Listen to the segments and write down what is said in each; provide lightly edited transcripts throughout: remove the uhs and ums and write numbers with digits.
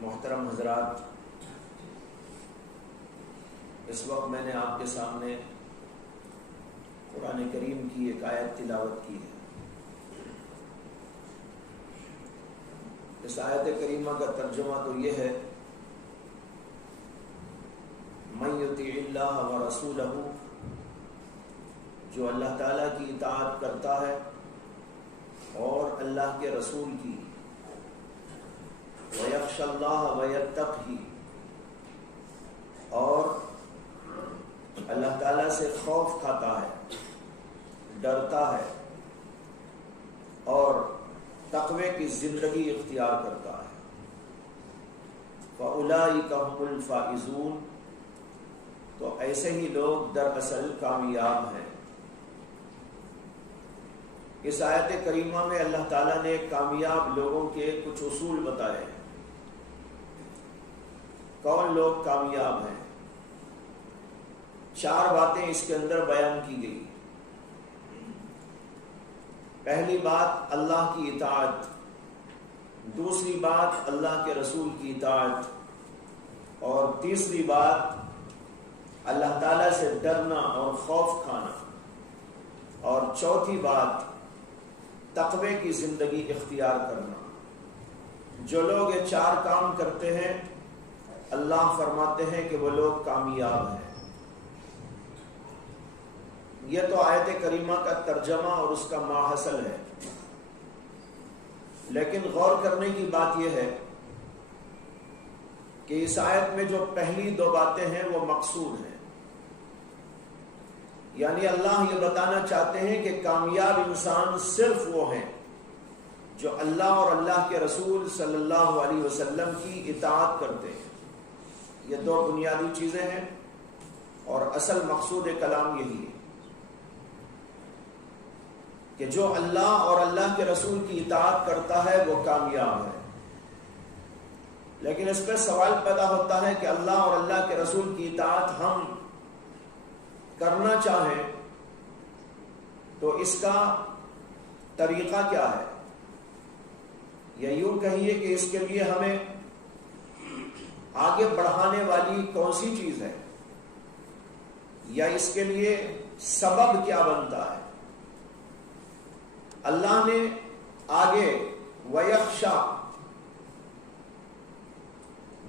محترم حضرات، اس وقت میں نے آپ کے سامنے قرآن کریم کی ایک آیت تلاوت کی ہے۔ اس آیت کریمہ کا ترجمہ تو یہ ہے، من یطیع اللہ ورسولہ، جو اللہ تعالیٰ کی اطاعت کرتا ہے اور اللہ کے رسول کی، وَيَخْشَ اللَّهَ وَيَتَّقْهِ، اور اللہ تعالیٰ سے خوف کھاتا ہے، ڈرتا ہے اور تقوی کی زندگی اختیار کرتا ہے، فَأُولَئِكَ هُمُ الْفَائِزُونَ، تو ایسے ہی لوگ دراصل کامیاب ہیں۔ اس آیت کریمہ میں اللہ تعالیٰ نے کامیاب لوگوں کے کچھ اصول بتائے ہیں۔ کون لوگ کامیاب ہیں؟ 4 باتیں اس کے اندر بیان کی گئی۔ پہلی بات اللہ کی اطاعت، دوسری بات اللہ کے رسول کی اطاعت، اور تیسری بات اللہ تعالیٰ سے ڈرنا اور خوف کھانا، اور چوتھی بات تقوی کی زندگی اختیار کرنا۔ جو لوگ یہ 4 کام کرتے ہیں، اللہ فرماتے ہیں کہ وہ لوگ کامیاب ہیں۔ یہ تو آیت کریمہ کا ترجمہ اور اس کا ماحصل ہے، لیکن غور کرنے کی بات یہ ہے کہ اس آیت میں جو پہلی 2 باتیں ہیں وہ مقصود ہیں، یعنی اللہ یہ بتانا چاہتے ہیں کہ کامیاب انسان صرف وہ ہیں جو اللہ اور اللہ کے رسول صلی اللہ علیہ وسلم کی اطاعت کرتے ہیں۔ یہ 2 بنیادی چیزیں ہیں اور اصل مقصود کلام یہی ہے کہ جو اللہ اور اللہ کے رسول کی اطاعت کرتا ہے وہ کامیاب ہے۔ لیکن اس پہ سوال پیدا ہوتا ہے کہ اللہ اور اللہ کے رسول کی اطاعت ہم کرنا چاہیں تو اس کا طریقہ کیا ہے، یا یوں کہیے کہ اس کے لیے ہمیں آگے بڑھانے والی کون سی چیز ہے، یا اس کے لیے سبب کیا بنتا ہے۔ اللہ نے آگے وَيَخْشَى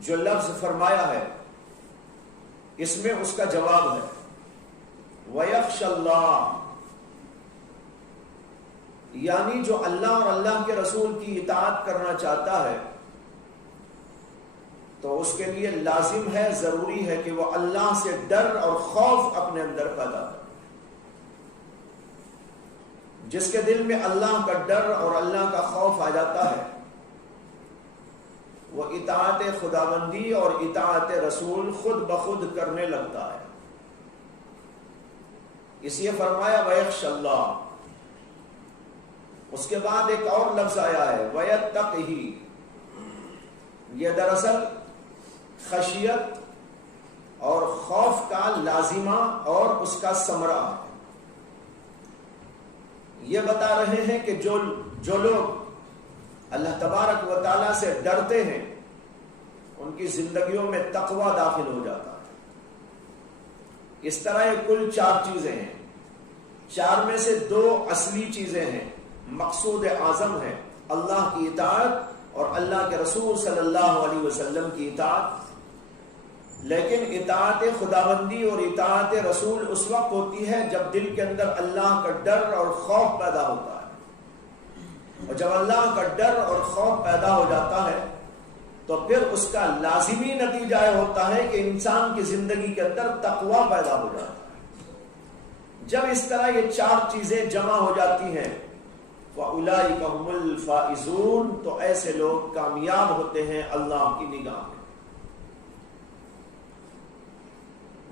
جو لفظ فرمایا ہے، اس میں اس کا جواب ہے وَيَخْشَى اللَّهَ، یعنی جو اللہ اور اللہ کے رسول کی اطاعت کرنا چاہتا ہے تو اس کے لیے لازم ہے، ضروری ہے کہ وہ اللہ سے ڈر اور خوف اپنے اندر پیدا کرے۔ جس کے دل میں اللہ کا ڈر اور اللہ کا خوف آ جاتا ہے، وہ اطاعت خداوندی اور اطاعت رسول خود بخود کرنے لگتا ہے۔ اس لیے فرمایا وَيَخْشَى اللَّهَ۔ اس کے بعد ایک اور لفظ آیا ہے وَيَتَّقْهِ، یہ دراصل خشیت اور خوف کا لازمہ اور اس کا ثمرہ ہے۔ یہ بتا رہے ہیں کہ جو لوگ اللہ تبارک و تعالیٰ سے ڈرتے ہیں ان کی زندگیوں میں تقوی داخل ہو جاتا ہے۔ اس طرح یہ کل 4 چیزیں ہیں، 4 میں سے 2 اصلی چیزیں ہیں، مقصود اعظم ہے اللہ کی اطاعت اور اللہ کے رسول صلی اللہ علیہ وسلم کی اطاعت۔ لیکن اطاعت خداوندی اور اطاعت رسول اس وقت ہوتی ہے جب دل کے اندر اللہ کا ڈر اور خوف پیدا ہوتا ہے، اور جب اللہ کا ڈر اور خوف پیدا ہو جاتا ہے تو پھر اس کا لازمی نتیجہ ہوتا ہے کہ انسان کی زندگی کے اندر تقوی پیدا ہو جاتا ہے۔ جب اس طرح یہ 4 چیزیں جمع ہو جاتی ہیں، وَأُولَئِكَ هُمُ الْفَائِزُونَ، تو ایسے لوگ کامیاب ہوتے ہیں اللہ کی نگاہ میں۔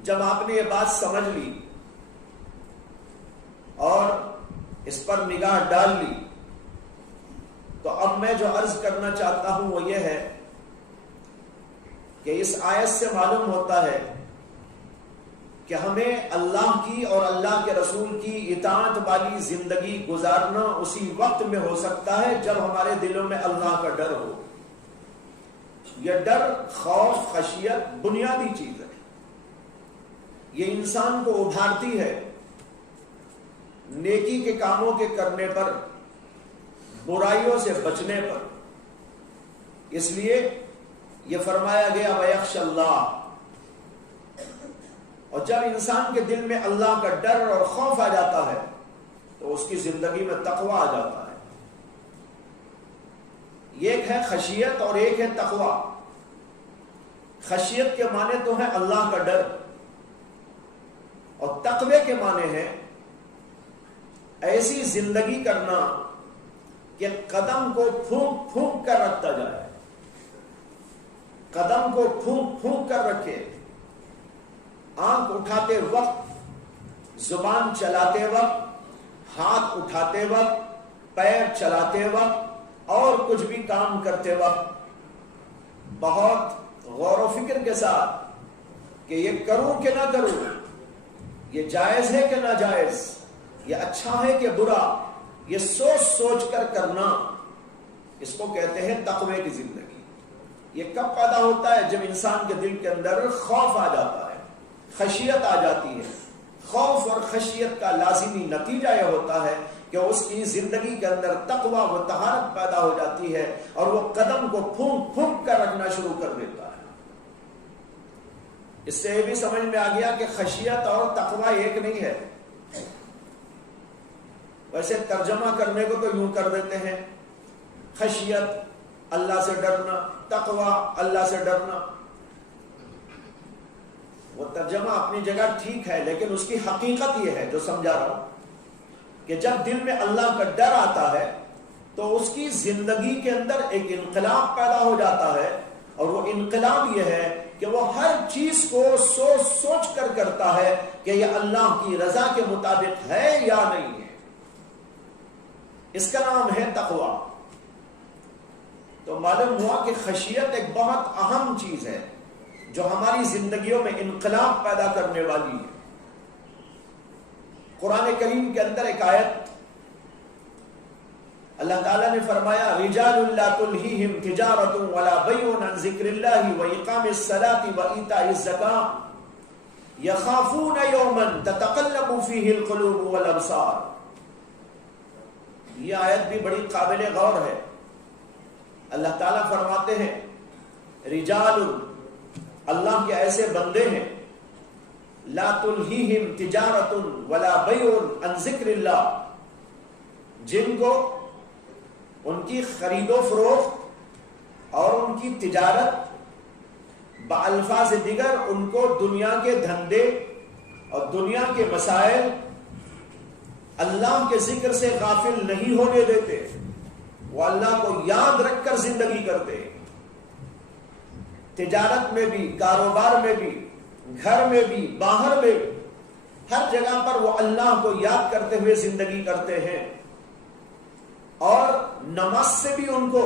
جب آپ نے یہ بات سمجھ لی اور اس پر نگاہ ڈال لی، تو اب میں جو عرض کرنا چاہتا ہوں وہ یہ ہے کہ اس آیت سے معلوم ہوتا ہے کہ ہمیں اللہ کی اور اللہ کے رسول کی اطاعت والی زندگی گزارنا اسی وقت میں ہو سکتا ہے جب ہمارے دلوں میں اللہ کا ڈر ہو۔ یہ ڈر، خوف، خشیت بنیادی چیز ہے. یہ انسان کو ابھارتی ہے نیکی کے کاموں کے کرنے پر، برائیوں سے بچنے پر. اس لیے یہ فرمایا گیا وَيَخْشَ اللَّهَ. اور جب انسان کے دل میں اللہ کا ڈر اور خوف آ جاتا ہے تو اس کی زندگی میں تقوی آ جاتا ہے. ایک ہے خشیت اور ایک ہے تقوی. خشیت کے معنی تو ہے اللہ کا ڈر، اور تقوی کے معنی ہے ایسی زندگی کرنا کہ قدم کو پھونک پھونک کر رکھتا جائے، قدم کو پھونک پھونک کر رکھے، آنکھ اٹھاتے وقت، زبان چلاتے وقت، ہاتھ اٹھاتے وقت، پیر چلاتے وقت اور کچھ بھی کام کرتے وقت بہت غور و فکر کے ساتھ کہ یہ کروں کہ نہ کروں، یہ جائز ہے کہ ناجائز، یہ اچھا ہے کہ برا، یہ سوچ سوچ کر کرنا، اس کو کہتے ہیں تقوی کی زندگی. یہ کب پیدا ہوتا ہے؟ جب انسان کے دل کے اندر خوف آ جاتا ہے، خشیت آ جاتی ہے. خوف اور خشیت کا لازمی نتیجہ یہ ہوتا ہے کہ اس کی زندگی کے اندر تقوی و طہارت پیدا ہو جاتی ہے اور وہ قدم کو پھونک پھونک کر رکھنا شروع کر دیتا ہے. اس سے یہ بھی سمجھ میں آ گیا کہ خشیت اور تقوی ایک نہیں ہے. ویسے ترجمہ کرنے کو تو یوں کر دیتے ہیں، خشیت اللہ سے ڈرنا، تقوی اللہ سے ڈرنا. وہ ترجمہ اپنی جگہ ٹھیک ہے، لیکن اس کی حقیقت یہ ہے جو سمجھا رہا ہوں کہ جب دل میں اللہ کا ڈر آتا ہے تو اس کی زندگی کے اندر ایک انقلاب پیدا ہو جاتا ہے، اور وہ انقلاب یہ ہے کہ وہ ہر چیز کو سوچ سوچ کر کرتا ہے کہ یہ اللہ کی رضا کے مطابق ہے یا نہیں ہے. اس کا نام ہے تقوی. تو معلوم ہوا کہ خشیت ایک بہت اہم چیز ہے جو ہماری زندگیوں میں انقلاب پیدا کرنے والی ہے. قرآن کریم کے اندر ایک آیت اللہ تعالیٰ نے فرمایا رجال لا تلہیہم تجارت ولا بیع عن ذکر اللہ واقام الصلاۃ وایتاء الزکاۃ یخافون یوما تتقلب فیہ القلوب والابصار. یہ آیت بھی بڑی قابل غور ہے. اللہ تعالیٰ فرماتے ہیں رجال، اللہ کے ایسے بندے ہیں، لا تلہیہم تجارت ولا بیع عن ذکر اللہ، جن کو ان کی خرید و فروخت اور ان کی تجارت بالفاظ دیگر ان کو دنیا کے دھندے اور دنیا کے مسائل اللہ کے ذکر سے غافل نہیں ہونے دیتے. وہ اللہ کو یاد رکھ کر زندگی کرتے، تجارت میں بھی، کاروبار میں بھی، گھر میں بھی، باہر میں بھی، ہر جگہ پر وہ اللہ کو یاد کرتے ہوئے زندگی کرتے ہیں. اور نماز سے بھی ان کو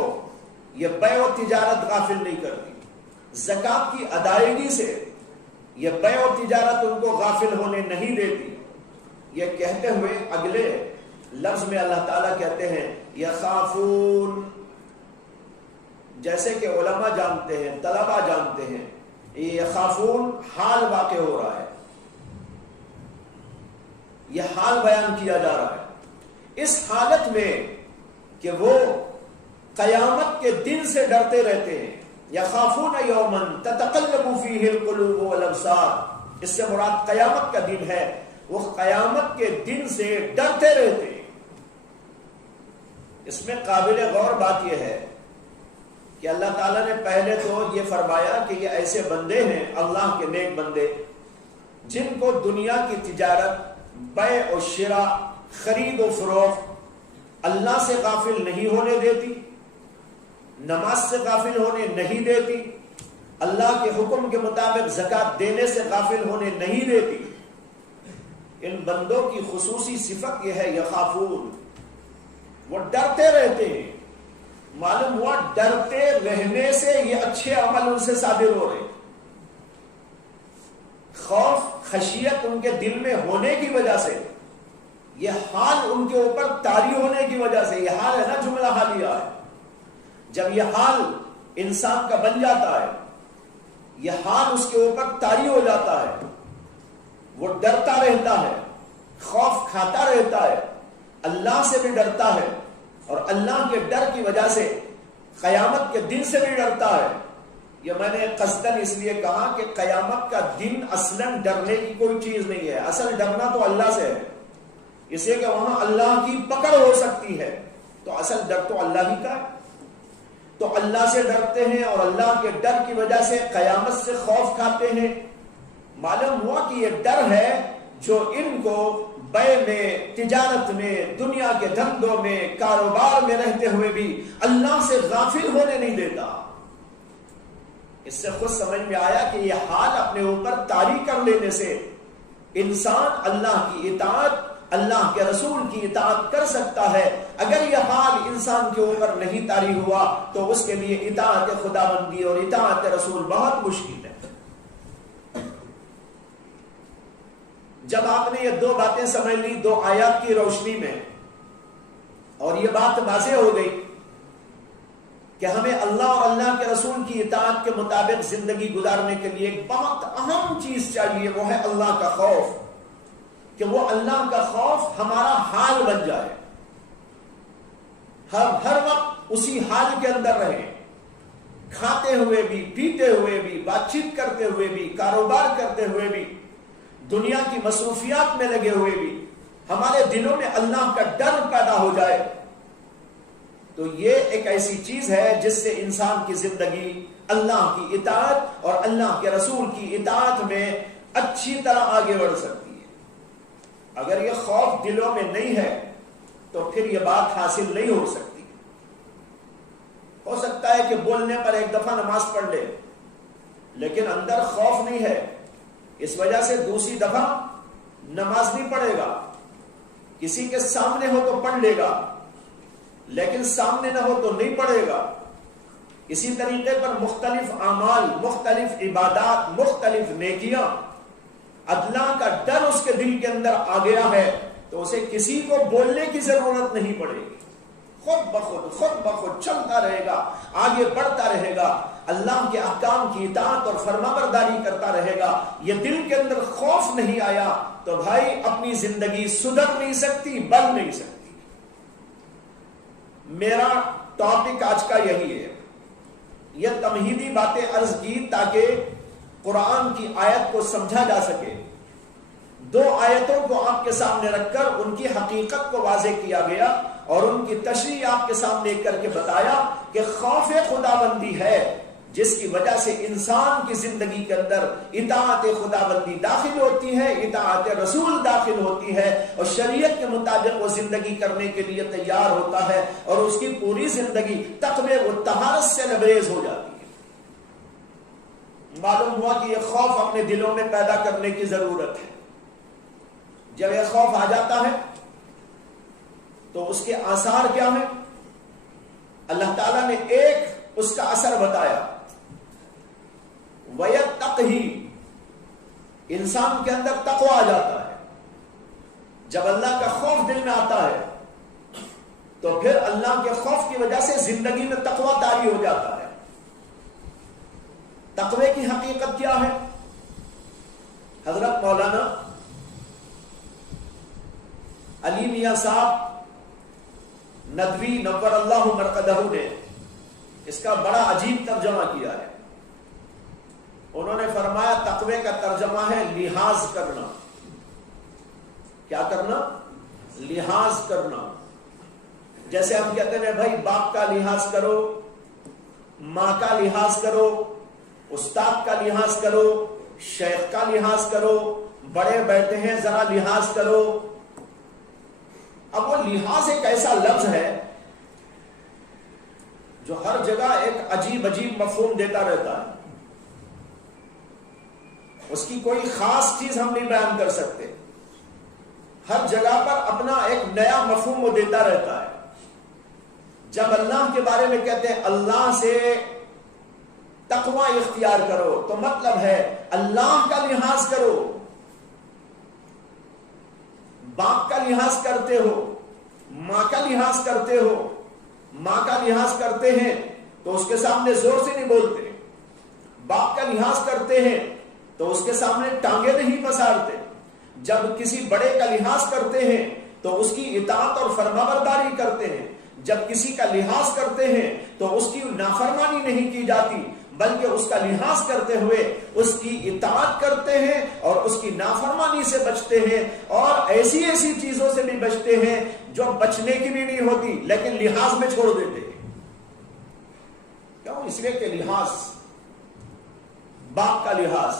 یہ بیع و تجارت غافل نہیں کرتی. زکوٰۃ کی ادائیگی سے یہ بیع و تجارت ان کو غافل ہونے نہیں دیتی. یہ کہتے ہوئے اگلے لفظ میں اللہ تعالیٰ کہتے ہیں یخافون، جیسے کہ علماء جانتے ہیں، طلباء جانتے ہیں، یہ یخافون حال واقع ہو رہا ہے، یہ حال بیان کیا جا رہا ہے. اس حالت میں کہ وہ قیامت کے دن سے ڈرتے رہتے ہیں. یخافون یوما تتقلب فیہ القلوب والابصار، اس سے مراد قیامت کا دن ہے. وہ قیامت کے دن سے ڈرتے رہتے ہیں. اس میں قابل غور بات یہ ہے کہ اللہ تعالیٰ نے پہلے تو یہ فرمایا کہ یہ ایسے بندے ہیں، اللہ کے نیک بندے، جن کو دنیا کی تجارت، بیع و شراء، خرید و فروخت اللہ سے غافل نہیں ہونے دیتی، نماز سے غافل ہونے نہیں دیتی، اللہ کے حکم کے مطابق زکوٰۃ دینے سے غافل ہونے نہیں دیتی. ان بندوں کی خصوصی صفت یہ ہے یخافون، وہ ڈرتے رہتے ہیں. معلوم ہوا ڈرتے رہنے سے یہ اچھے عمل ان سے صادر ہو رہے. خوف خشیت ان کے دل میں ہونے کی وجہ سے، یہ حال ان کے اوپر طاری ہونے کی وجہ سے، یہ حال ہے نا، جملہ حالیہ ہے. جب یہ حال انسان کا بن جاتا ہے، یہ حال اس کے اوپر طاری ہو جاتا ہے، وہ ڈرتا رہتا ہے، خوف کھاتا رہتا ہے، اللہ سے بھی ڈرتا ہے، اور اللہ کے ڈر کی وجہ سے قیامت کے دن سے بھی ڈرتا ہے۔ یہ میں نے قصداً اس لیے کہا کہ قیامت کا دن اصلاً ڈرنے کی کوئی چیز نہیں ہے، اصل ڈرنا تو اللہ سے ہے، اس لیے کہ وہاں اللہ کی پکڑ ہو سکتی ہے، تو اصل ڈر تو اللہ ہی کا ہے۔ تو اللہ سے ڈرتے ہیں اور اللہ کے ڈر کی وجہ سے قیامت سے خوف کھاتے ہیں۔ معلوم ہوا کہ یہ ڈر ہے جو ان کو بے میں، تجارت میں، دنیا کے دھندوں میں، کاروبار میں رہتے ہوئے بھی اللہ سے غافل ہونے نہیں دیتا۔ اس سے خود سمجھ میں آیا کہ یہ حال اپنے اوپر طاری کر لینے سے انسان اللہ کی اطاعت، اللہ کے رسول کی اطاعت کر سکتا ہے۔ اگر یہ حال انسان کے اوپر نہیں طاری ہوا تو اس کے لیے اطاعت خداوندی اور اطاعت رسول بہت مشکل ہے۔ جب آپ نے یہ دو باتیں سمجھ لی، دو آیات کی روشنی میں، اور یہ بات واضح ہو گئی کہ ہمیں اللہ اور اللہ کے رسول کی اطاعت کے مطابق زندگی گزارنے کے لیے ایک بہت اہم چیز چاہیے، وہ ہے اللہ کا خوف، کہ وہ اللہ کا خوف ہمارا حال بن جائے، ہر وقت اسی حال کے اندر رہیں، کھاتے ہوئے بھی، پیتے ہوئے بھی، بات چیت کرتے ہوئے بھی، کاروبار کرتے ہوئے بھی، دنیا کی مصروفیات میں لگے ہوئے بھی ہمارے دلوں میں اللہ کا ڈر پیدا ہو جائے۔ تو یہ ایک ایسی چیز ہے جس سے انسان کی زندگی اللہ کی اطاعت اور اللہ کے رسول کی اطاعت میں اچھی طرح آگے بڑھ سکتی ہے۔ اگر یہ خوف دلوں میں نہیں ہے تو پھر یہ بات حاصل نہیں ہو سکتی۔ ہو سکتا ہے کہ بولنے پر ایک دفعہ نماز پڑھ لے، لیکن اندر خوف نہیں ہے، اس وجہ سے دوسری دفعہ نماز نہیں پڑھے گا۔ کسی کے سامنے ہو تو پڑھ لے گا، لیکن سامنے نہ ہو تو نہیں پڑھے گا۔ اسی طریقے پر مختلف اعمال، مختلف عبادات، مختلف نیکیاں، اللہ کا ڈر اس کے دل کے اندر آ گیا ہے تو اسے کسی کو بولنے کی ضرورت نہیں پڑے گی، خود بخود چلتا رہے گا، آگے بڑھتا رہے گا، اللہ کے احکام کی اطاعت اور فرمانبرداری کرتا رہے گا۔ یہ دل کے اندر خوف نہیں آیا تو بھائی اپنی زندگی سدھر نہیں سکتی، بن نہیں سکتی۔ میرا ٹاپک آج کا یہی ہے، یہ تمہیدی باتیں عرض کی تاکہ قرآن کی آیت کو سمجھا جا سکے۔ دو آیتوں کو آپ کے سامنے رکھ کر ان کی حقیقت کو واضح کیا گیا اور ان کی تشریح آپ کے سامنے کر کے بتایا کہ خوف خداوندی ہے جس کی وجہ سے انسان کی زندگی کے اندر اطاعت خداوندی داخل ہوتی ہے، اطاعت رسول داخل ہوتی ہے، اور شریعت کے مطابق وہ زندگی کرنے کے لیے تیار ہوتا ہے، اور اس کی پوری زندگی تقوی و طہارت سے لبریز ہو جاتی ہے۔ معلوم ہوا کہ یہ خوف اپنے دلوں میں پیدا کرنے کی ضرورت ہے۔ جب یہ خوف آ جاتا ہے تو اس کے آثار کیا ہیں؟ اللہ تعالیٰ نے ایک اس کا اثر بتایا، وَيَتَّقْهِ، انسان کے اندر تقوی آ جاتا ہے۔ جب اللہ کا خوف دل میں آتا ہے تو پھر اللہ کے خوف کی وجہ سے زندگی میں تقوی طاری ہو جاتا ہے۔ تقوی کی حقیقت کیا ہے؟ حضرت مولانا علی میاں صاحب ندوی نور اللہ مرقدہ نے اس کا بڑا عجیب ترجمہ کیا ہے۔ انہوں نے فرمایا تقوی کا ترجمہ ہے لحاظ کرنا۔ کیا کرنا؟ لحاظ کرنا۔ جیسے ہم کہتے ہیں بھائی باپ کا لحاظ کرو، ماں کا لحاظ کرو، استاد کا لحاظ کرو، شیخ کا لحاظ کرو، بڑے بیٹھے ہیں ذرا لحاظ کرو۔ اب وہ لحاظ ایک ایسا لفظ ہے جو ہر جگہ ایک عجیب مفہوم دیتا رہتا ہے، اس کی کوئی خاص چیز ہم نہیں بیان کر سکتے، ہر جگہ پر اپنا ایک نیا مفہوم وہ دیتا رہتا ہے۔ جب اللہ کے بارے میں کہتے ہیں اللہ سے تقوی اختیار کرو تو مطلب ہے اللہ کا لحاظ کرو۔ باپ کا لحاظ کرتے ہو، ماں کا لحاظ کرتے ہو، ماں کا لحاظ کرتے ہیں تو اس کے سامنے زور سے نہیں بولتے، باپ کا لحاظ کرتے ہیں تو اس کے سامنے ٹانگیں نہیں پسارتے، جب کسی بڑے کا لحاظ کرتے ہیں تو اس کی اطاعت اور فرمانبرداری کرتے ہیں، جب کسی کا لحاظ کرتے ہیں تو اس کی نافرمانی نہیں کی جاتی بلکہ اس کا لحاظ کرتے ہوئے اس کی اطاعت کرتے ہیں اور اس کی نافرمانی سے بچتے ہیں، اور ایسی ایسی چیزوں سے بھی بچتے ہیں جو بچنے کی بھی نہیں ہوتی لیکن لحاظ میں چھوڑ دیتے ہیں۔ کیوں؟ اس لیے کہ لحاظ، باپ کا لحاظ۔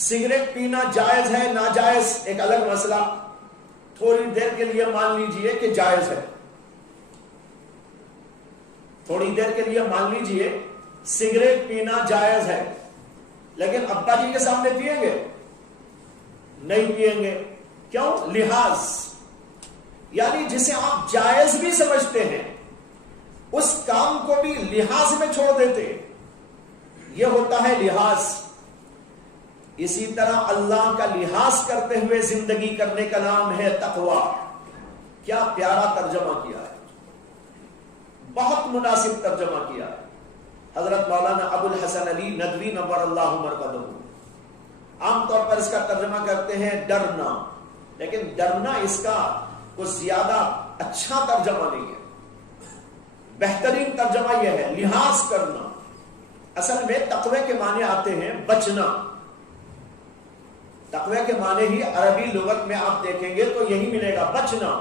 سگریٹ پینا جائز ہے ناجائز ایک الگ مسئلہ، تھوڑی دیر کے لیے مان لیجئے کہ جائز ہے، تھوڑی دیر کے لیے مان لیجئے سگریٹ پینا جائز ہے، لیکن ابا جی کے سامنے پیئیں گے؟ نہیں پیئیں گے۔ کیوں؟ لحاظ، یعنی جسے آپ جائز بھی سمجھتے ہیں اس کام کو بھی لحاظ میں چھوڑ دیتے ہیں، یہ ہوتا ہے لحاظ۔ اسی طرح اللہ کا لحاظ کرتے ہوئے زندگی کرنے کا نام ہے تقوی۔ کیا پیارا ترجمہ کیا ہے، بہت مناسب ترجمہ کیا ہے حضرت مولانا ابو الحسن علی ندوی نور اللہ مرقدہ۔ عام طور پر اس کا ترجمہ کرتے ہیں ڈرنا، لیکن ڈرنا اس کا کچھ زیادہ اچھا ترجمہ نہیں ہے، بہترین ترجمہ یہ ہے لحاظ کرنا۔ اصل میں تقوی کے معنی آتے ہیں بچنا، تقوی کے معنی ہی عربی لغت میں آپ دیکھیں گے تو یہی ملے گا، بچنا،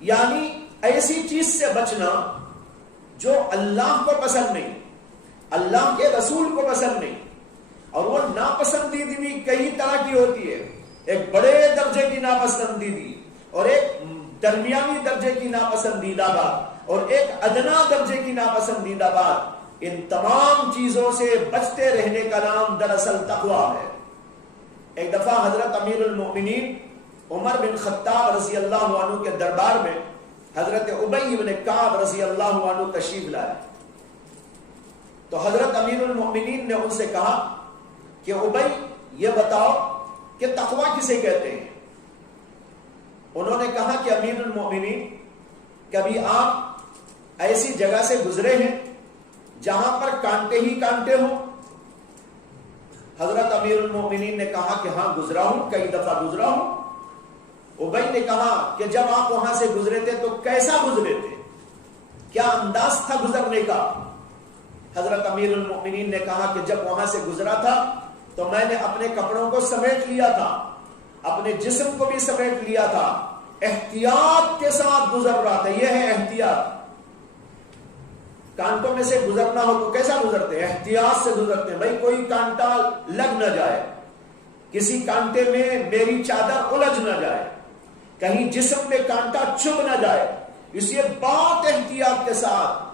یعنی ایسی چیز سے بچنا جو اللہ کو پسند نہیں، اللہ کے رسول کو پسند نہیں، اور وہ ناپسندیدگی بھی کئی طرح کی ہوتی ہے، ایک بڑے درجے کی ناپسندیدگی اور ایک درمیانی درجے کی ناپسندیدہ بات اور ایک ادنا درجے کی ناپسندیدہ بات۔ ان تمام چیزوں سے بچتے رہنے کا نام دراصل تقوی ہے۔ ایک دفعہ حضرت امیر المؤمنین عمر بن خطاب رضی اللہ عنہ کے دربار میں حضرت ابی بن کعب رضی اللہ عنہ تشریف لائے، تو حضرت امیر المؤمنین نے ان سے کہا کہ ابی یہ بتاؤ کہ تقوی کسے کہتے ہیں؟ انہوں نے کہا کہ امیر المؤمنین، کبھی آپ ایسی جگہ سے گزرے ہیں جہاں پر کانٹے ہی کانٹے ہوں؟ حضرت امیر المؤمنین نے کہا کہ ہاں گزرا ہوں، کئی دفعہ گزرا ہوں۔ ابی نے کہا کہ جب آپ وہاں سے گزرے تھے تو کیسا گزرے تھے، کیا انداز تھا گزرنے کا؟ حضرت امیر المؤمنین نے کہا کہ جب وہاں سے گزرا تھا تو میں نے اپنے کپڑوں کو سمیٹ لیا تھا، اپنے جسم کو بھی سمیٹ لیا تھا، احتیاط کے ساتھ گزر رہا تھا۔ یہ ہے احتیاط۔ کانٹوں میں سے گزرنا ہو تو کیسا گزرتے ہیں؟ احتیاط سے گزرتے ہیں، بھائی کوئی کانٹا لگ نہ جائے، کسی کانٹے میں میری چادر الجھ نہ جائے، کہیں جسم میں کانٹا چبھ نہ جائے، اس لیے بہت احتیاط کے ساتھ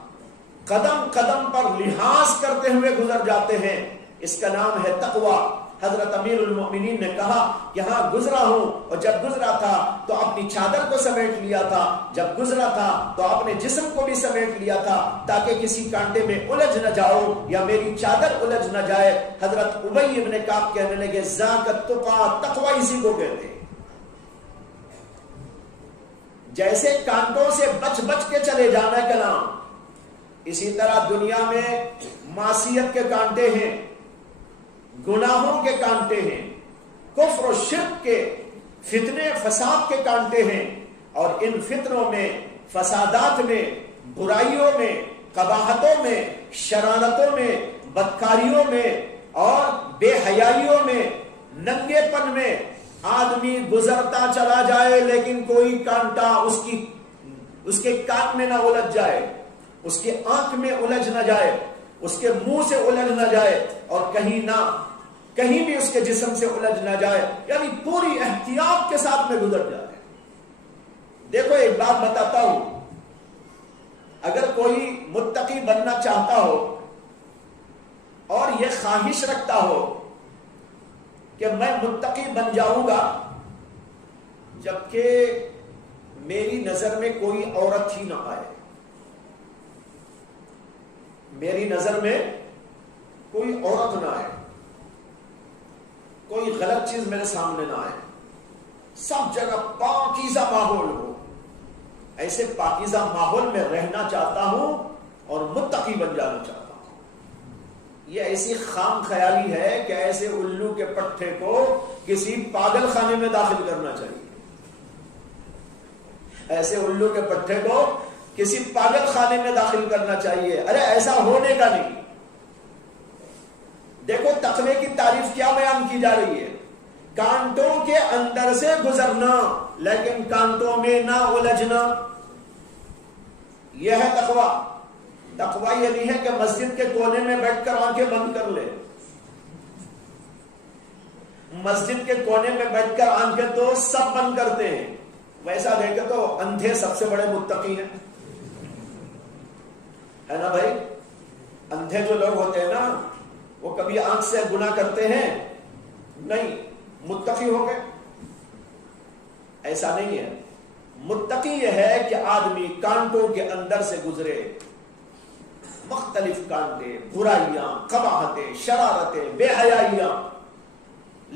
قدم قدم پر لحاظ کرتے ہوئے گزر جاتے ہیں۔ اس کا نام ہے تقوی۔ حضرت امیر المؤمنین نے کہا کہ ہاں گزرا ہوں، اور جب گزرا تھا تو اپنی چادر کو سمیٹ لیا تھا، جب گزرا تھا تو اپنے جسم کو بھی سمیٹ لیا تھا تاکہ کسی کانٹے میں الجھ نہ جاؤ یا میری چادر الجھ نہ جائے۔ حضرت ابی بن کعب کہنے لگے ذاک التقی، تقوی اسی کو کہتے ہیں۔ جیسے کانٹوں سے بچ بچ کے چلے جانا کا نام، اسی طرح دنیا میں معصیت کے کانٹے ہیں، گناہوں کے کانٹے ہیں، کفر و شرک کے فتنے فساد کے کانٹے ہیں، اور ان فتنوں میں، فسادات میں، برائیوں میں، قباحتوں میں، شرارتوں میں، بدکاریوں میں اور بے حیائیوں میں، ننگے پن میں آدمی گزرتا چلا جائے لیکن کوئی کانٹا اس کے کان میں نہ الجھ جائے، اس کے آنکھ میں الجھ نہ جائے، اس کے منہ سے الجھ نہ جائے، اور کہیں بھی اس کے جسم سے الجھ نہ جائے، یعنی پوری احتیاط کے ساتھ میں گزر جائے۔ دیکھو ایک بات بتاتا ہوں، اگر کوئی متقی بننا چاہتا ہو اور یہ خواہش رکھتا ہو کہ میں متقی بن جاؤں گا جبکہ میری نظر میں کوئی عورت ہی نہ آئے، میری نظر میں کوئی عورت نہ آئے، کوئی غلط چیز میرے سامنے نہ آئے، سب جگہ پاکیزہ ماحول ہو، ایسے پاکیزہ ماحول میں رہنا چاہتا ہوں اور متقی بن جانا چاہتا ہوں. یہ ایسی خام خیالی ہے کہ ایسے الو کے پٹھے کو کسی پاگل خانے میں داخل کرنا چاہیے. ایسے الو کے پٹھے کو کسی پاگل خانے میں داخل کرنا چاہیے. ارے ایسا ہونے کا نہیں. دیکھو تقوی کی تعریف کیا بیان کی جا رہی ہے. کانٹوں کے اندر سے گزرنا لیکن کانٹوں میں نہ الجھنا، یہ ہے تقوی. تقوی یہ نہیں ہے کہ مسجد کے کونے میں بیٹھ کر آنکھیں بند کر لے. مسجد کے کونے میں بیٹھ کر آنکھیں تو سب بند کرتے ہیں. ویسا دیکھے تو اندھے سب سے بڑے متقی ہیں، ہے نا بھائی؟ اندھے جو لوگ ہوتے ہیں نا وہ کبھی آنکھ سے گناہ کرتے ہیں نہیں، متقی ہو گئے. ایسا نہیں ہے. متقی یہ ہے کہ آدمی کانٹوں کے اندر سے گزرے، مختلف کانٹے، برائیاں، قباحتیں، شرارتیں، بے حیائیاں،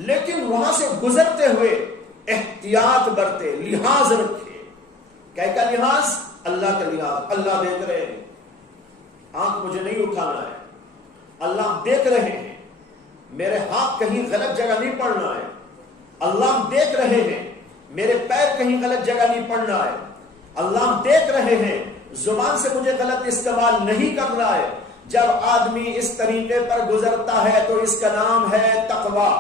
لیکن وہاں سے گزرتے ہوئے احتیاط برتے، لحاظ رکھے. کیا لحاظ؟ اللہ کا لحاظ. اللہ دیکھ رہے ہیں، آنکھ مجھے نہیں اٹھانا ہے. اللہ دیکھ رہے ہیں، میرے ہاتھ کہیں غلط جگہ نہیں پڑنا ہے. اللہ دیکھ رہے ہیں، میرے پیر کہیں غلط جگہ نہیں پڑنا ہے. اللہ دیکھ رہے ہیں، زبان سے مجھے غلط استعمال نہیں کرنا ہے. جب آدمی اس طریقے پر گزرتا ہے تو اس کا نام ہے تقوی،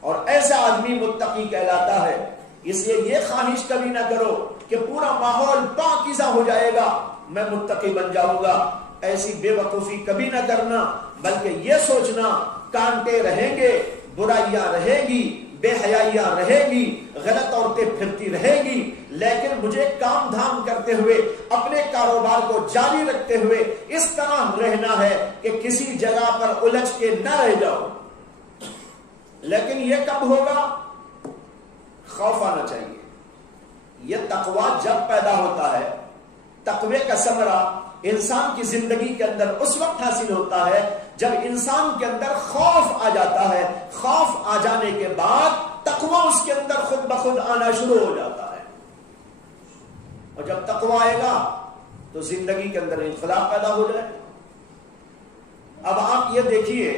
اور ایسا آدمی متقی کہلاتا ہے. اس لیے یہ خواہش کبھی نہ کرو کہ پورا ماحول پاکیزہ ہو جائے گا میں متقی بن جاؤں گا. ایسی بے وقوفی کبھی نہ کرنا، بلکہ یہ سوچنا کانٹے رہیں گے، برائیاں رہیں گی، بے حیائیاں رہے گی، غلط عورتیں پھرتی رہے گی، لیکن مجھے کام دھام کرتے ہوئے اپنے کاروبار کو جاری رکھتے ہوئے اس طرح رہنا ہے کہ کسی جگہ پر الجھ کے نہ رہ جاؤ. لیکن یہ کب ہوگا؟ خوف آنا چاہیے. یہ تقوی جب پیدا ہوتا ہے، تقوی کا ثمرہ انسان کی زندگی کے اندر اس وقت حاصل ہوتا ہے جب انسان کے اندر خوف آ جاتا ہے. خوف آ جانے کے بعد تقوی اس کے اندر خود بخود آنا شروع ہو جاتا ہے. اور جب تقوی آئے گا تو زندگی کے اندر انقلاب پیدا ہو جائے. اب آپ یہ دیکھیے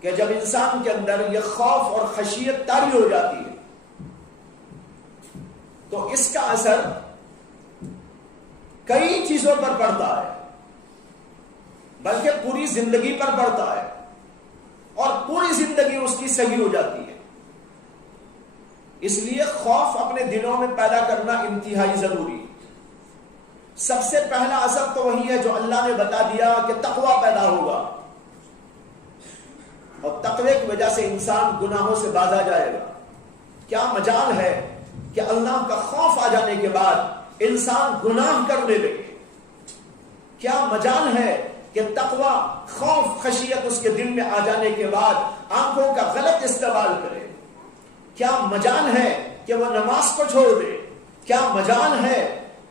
کہ جب انسان کے اندر یہ خوف اور خشیت طاری ہو جاتی ہے تو اس کا اثر کئی چیزوں پر پڑتا ہے، بلکہ پوری زندگی پر پڑتا ہے، اور پوری زندگی اس کی صحیح ہو جاتی ہے. اس لیے خوف اپنے دلوں میں پیدا کرنا انتہائی ضروری ہے. سب سے پہلا اثر تو وہی ہے جو اللہ نے بتا دیا کہ تقوی پیدا ہوگا، اور تقوی کی وجہ سے انسان گناہوں سے باز آ جائے گا. کیا مجال ہے کہ اللہ کا خوف آ جانے کے بعد انسان گناہ کرنے لگے. کیا مجال ہے کہ تقوی، خوف، خشیت اس کے دل میں آ جانے کے بعد آنکھوں کا غلط استعمال کرے. کیا مجال ہے کہ وہ نماز کو چھوڑ دے. کیا مجال ہے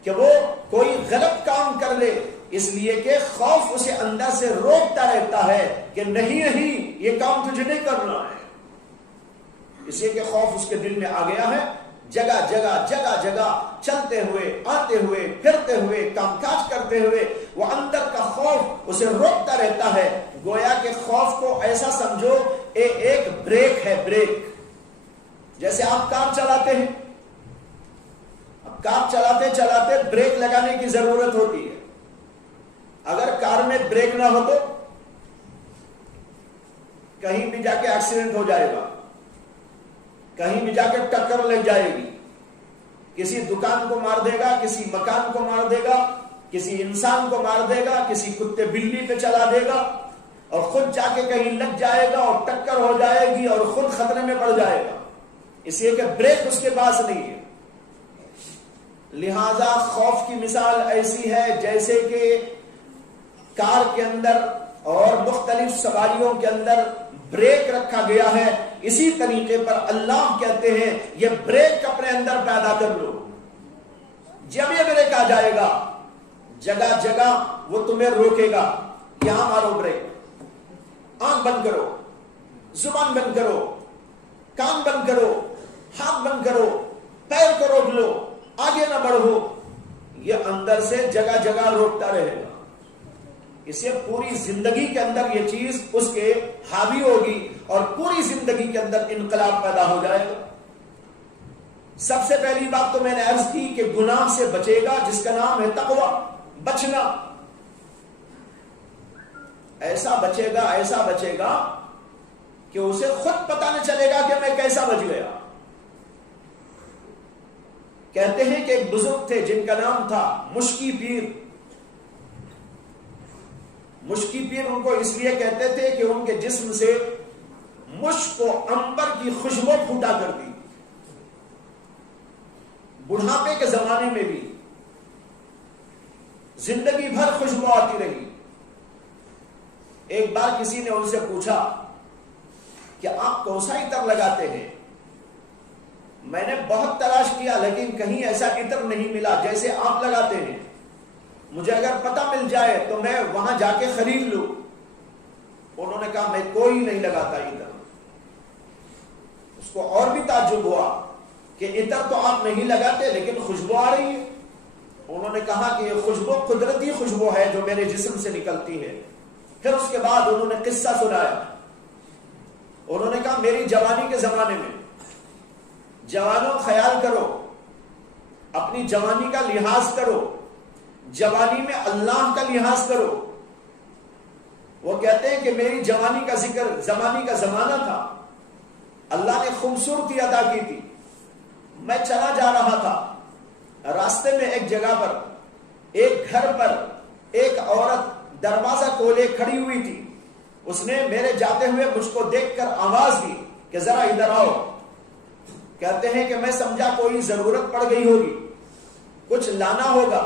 کہ وہ کوئی غلط کام کر لے، اس لیے کہ خوف اسے اندر سے روکتا رہتا ہے کہ نہیں یہ کام تجھے نہیں کرنا ہے. اس لیے کہ خوف اس کے دل میں آ گیا ہے. جگہ جگہ چلتے ہوئے، آتے ہوئے، پھرتے ہوئے، کام کاج کرتے ہوئے وہ اندر کا خوف اسے روکتا رہتا ہے. گویا کہ خوف کو ایسا سمجھو ایک بریک ہے. بریک جیسے آپ کار چلاتے ہیں، اب کار چلاتے چلاتے بریک لگانے کی ضرورت ہوتی ہے. اگر کار میں بریک نہ ہو تو کہیں بھی جا کے ایکسیڈنٹ ہو جائے گا، کہیں بھی جا کے ٹکر لگ جائے گی. کسی دکان کو مار دے گا، کسی مکان کو مار دے گا، کسی انسان کو مار دے گا، کسی کتے بلی پہ چلا دے گا، اور خود جا کے کہیں لگ جائے گا اور ٹکر ہو جائے گی اور خود خطرے میں پڑ جائے گا، اس لیے کہ بریک اس کے پاس نہیں ہے. لہذا خوف کی مثال ایسی ہے جیسے کہ کار کے اندر اور مختلف سواریوں کے اندر بریک رکھا گیا ہے. اسی طریقے پر اللہ کہتے ہیں یہ بریک اپنے اندر پیدا کر لو. جب یہ بریک آ جائے گا جگہ جگہ وہ تمہیں روکے گا. یہاں مارو بریک، آنکھ بند کرو، زبان بند کرو، کان بند کرو، ہاتھ بند کرو، پیر کو روک لو، آگے نہ بڑھو. یہ اندر سے جگہ جگہ روکتا رہے گا. اسے پوری زندگی کے اندر یہ چیز اس کے حاوی ہوگی اور پوری زندگی کے اندر انقلاب پیدا ہو جائے گا. سب سے پہلی بات تو میں نے عرض کی کہ گناہ سے بچے گا جس کا نام ہے تقوی، بچنا. ایسا بچے گا کہ اسے خود پتہ نہ چلے گا کہ میں کیسا بچ گیا. کہتے ہیں کہ ایک بزرگ تھے جن کا نام تھا مشکی پیر. مشکی پیر ان کو اس لیے کہتے تھے کہ ان کے جسم سے مشک و عنبر کی خوشبو پھوٹا کرتی. بڑھاپے کے زمانے میں بھی زندگی بھر خوشبو آتی رہی. ایک بار کسی نے ان سے پوچھا کہ آپ کون سا عطر لگاتے ہیں؟ میں نے بہت تلاش کیا لیکن کہیں ایسا عطر نہیں ملا جیسے آپ لگاتے ہیں. مجھے اگر پتہ مل جائے تو میں وہاں جا کے خرید لوں. انہوں نے کہا میں کوئی نہیں لگاتا عطر. اس کو اور بھی تعجب ہوا کہ عطر تو آپ نہیں لگاتے لیکن خوشبو آ رہی ہے. انہوں نے کہا کہ یہ خوشبو قدرتی خوشبو ہے جو میرے جسم سے نکلتی ہے. پھر اس کے بعد انہوں نے قصہ سنایا. انہوں نے کہا میری جوانی کے زمانے میں، جوانوں خیال کرو، اپنی جوانی کا لحاظ کرو، جوانی میں اللہ کا لحاظ کرو. وہ کہتے ہیں کہ میری جوانی کا ذکر زمانی کا زمانہ تھا، اللہ نے خوبصورتی عطا کی تھی. میں چلا جا رہا تھا، راستے میں ایک جگہ پر ایک گھر پر ایک عورت دروازہ کھولے کھڑی ہوئی تھی. اس نے میرے جاتے ہوئے مجھ کو دیکھ کر آواز دی کہ ذرا ادھر آؤ. کہتے ہیں کہ میں سمجھا کوئی ضرورت پڑ گئی ہوگی، کچھ لانا ہوگا،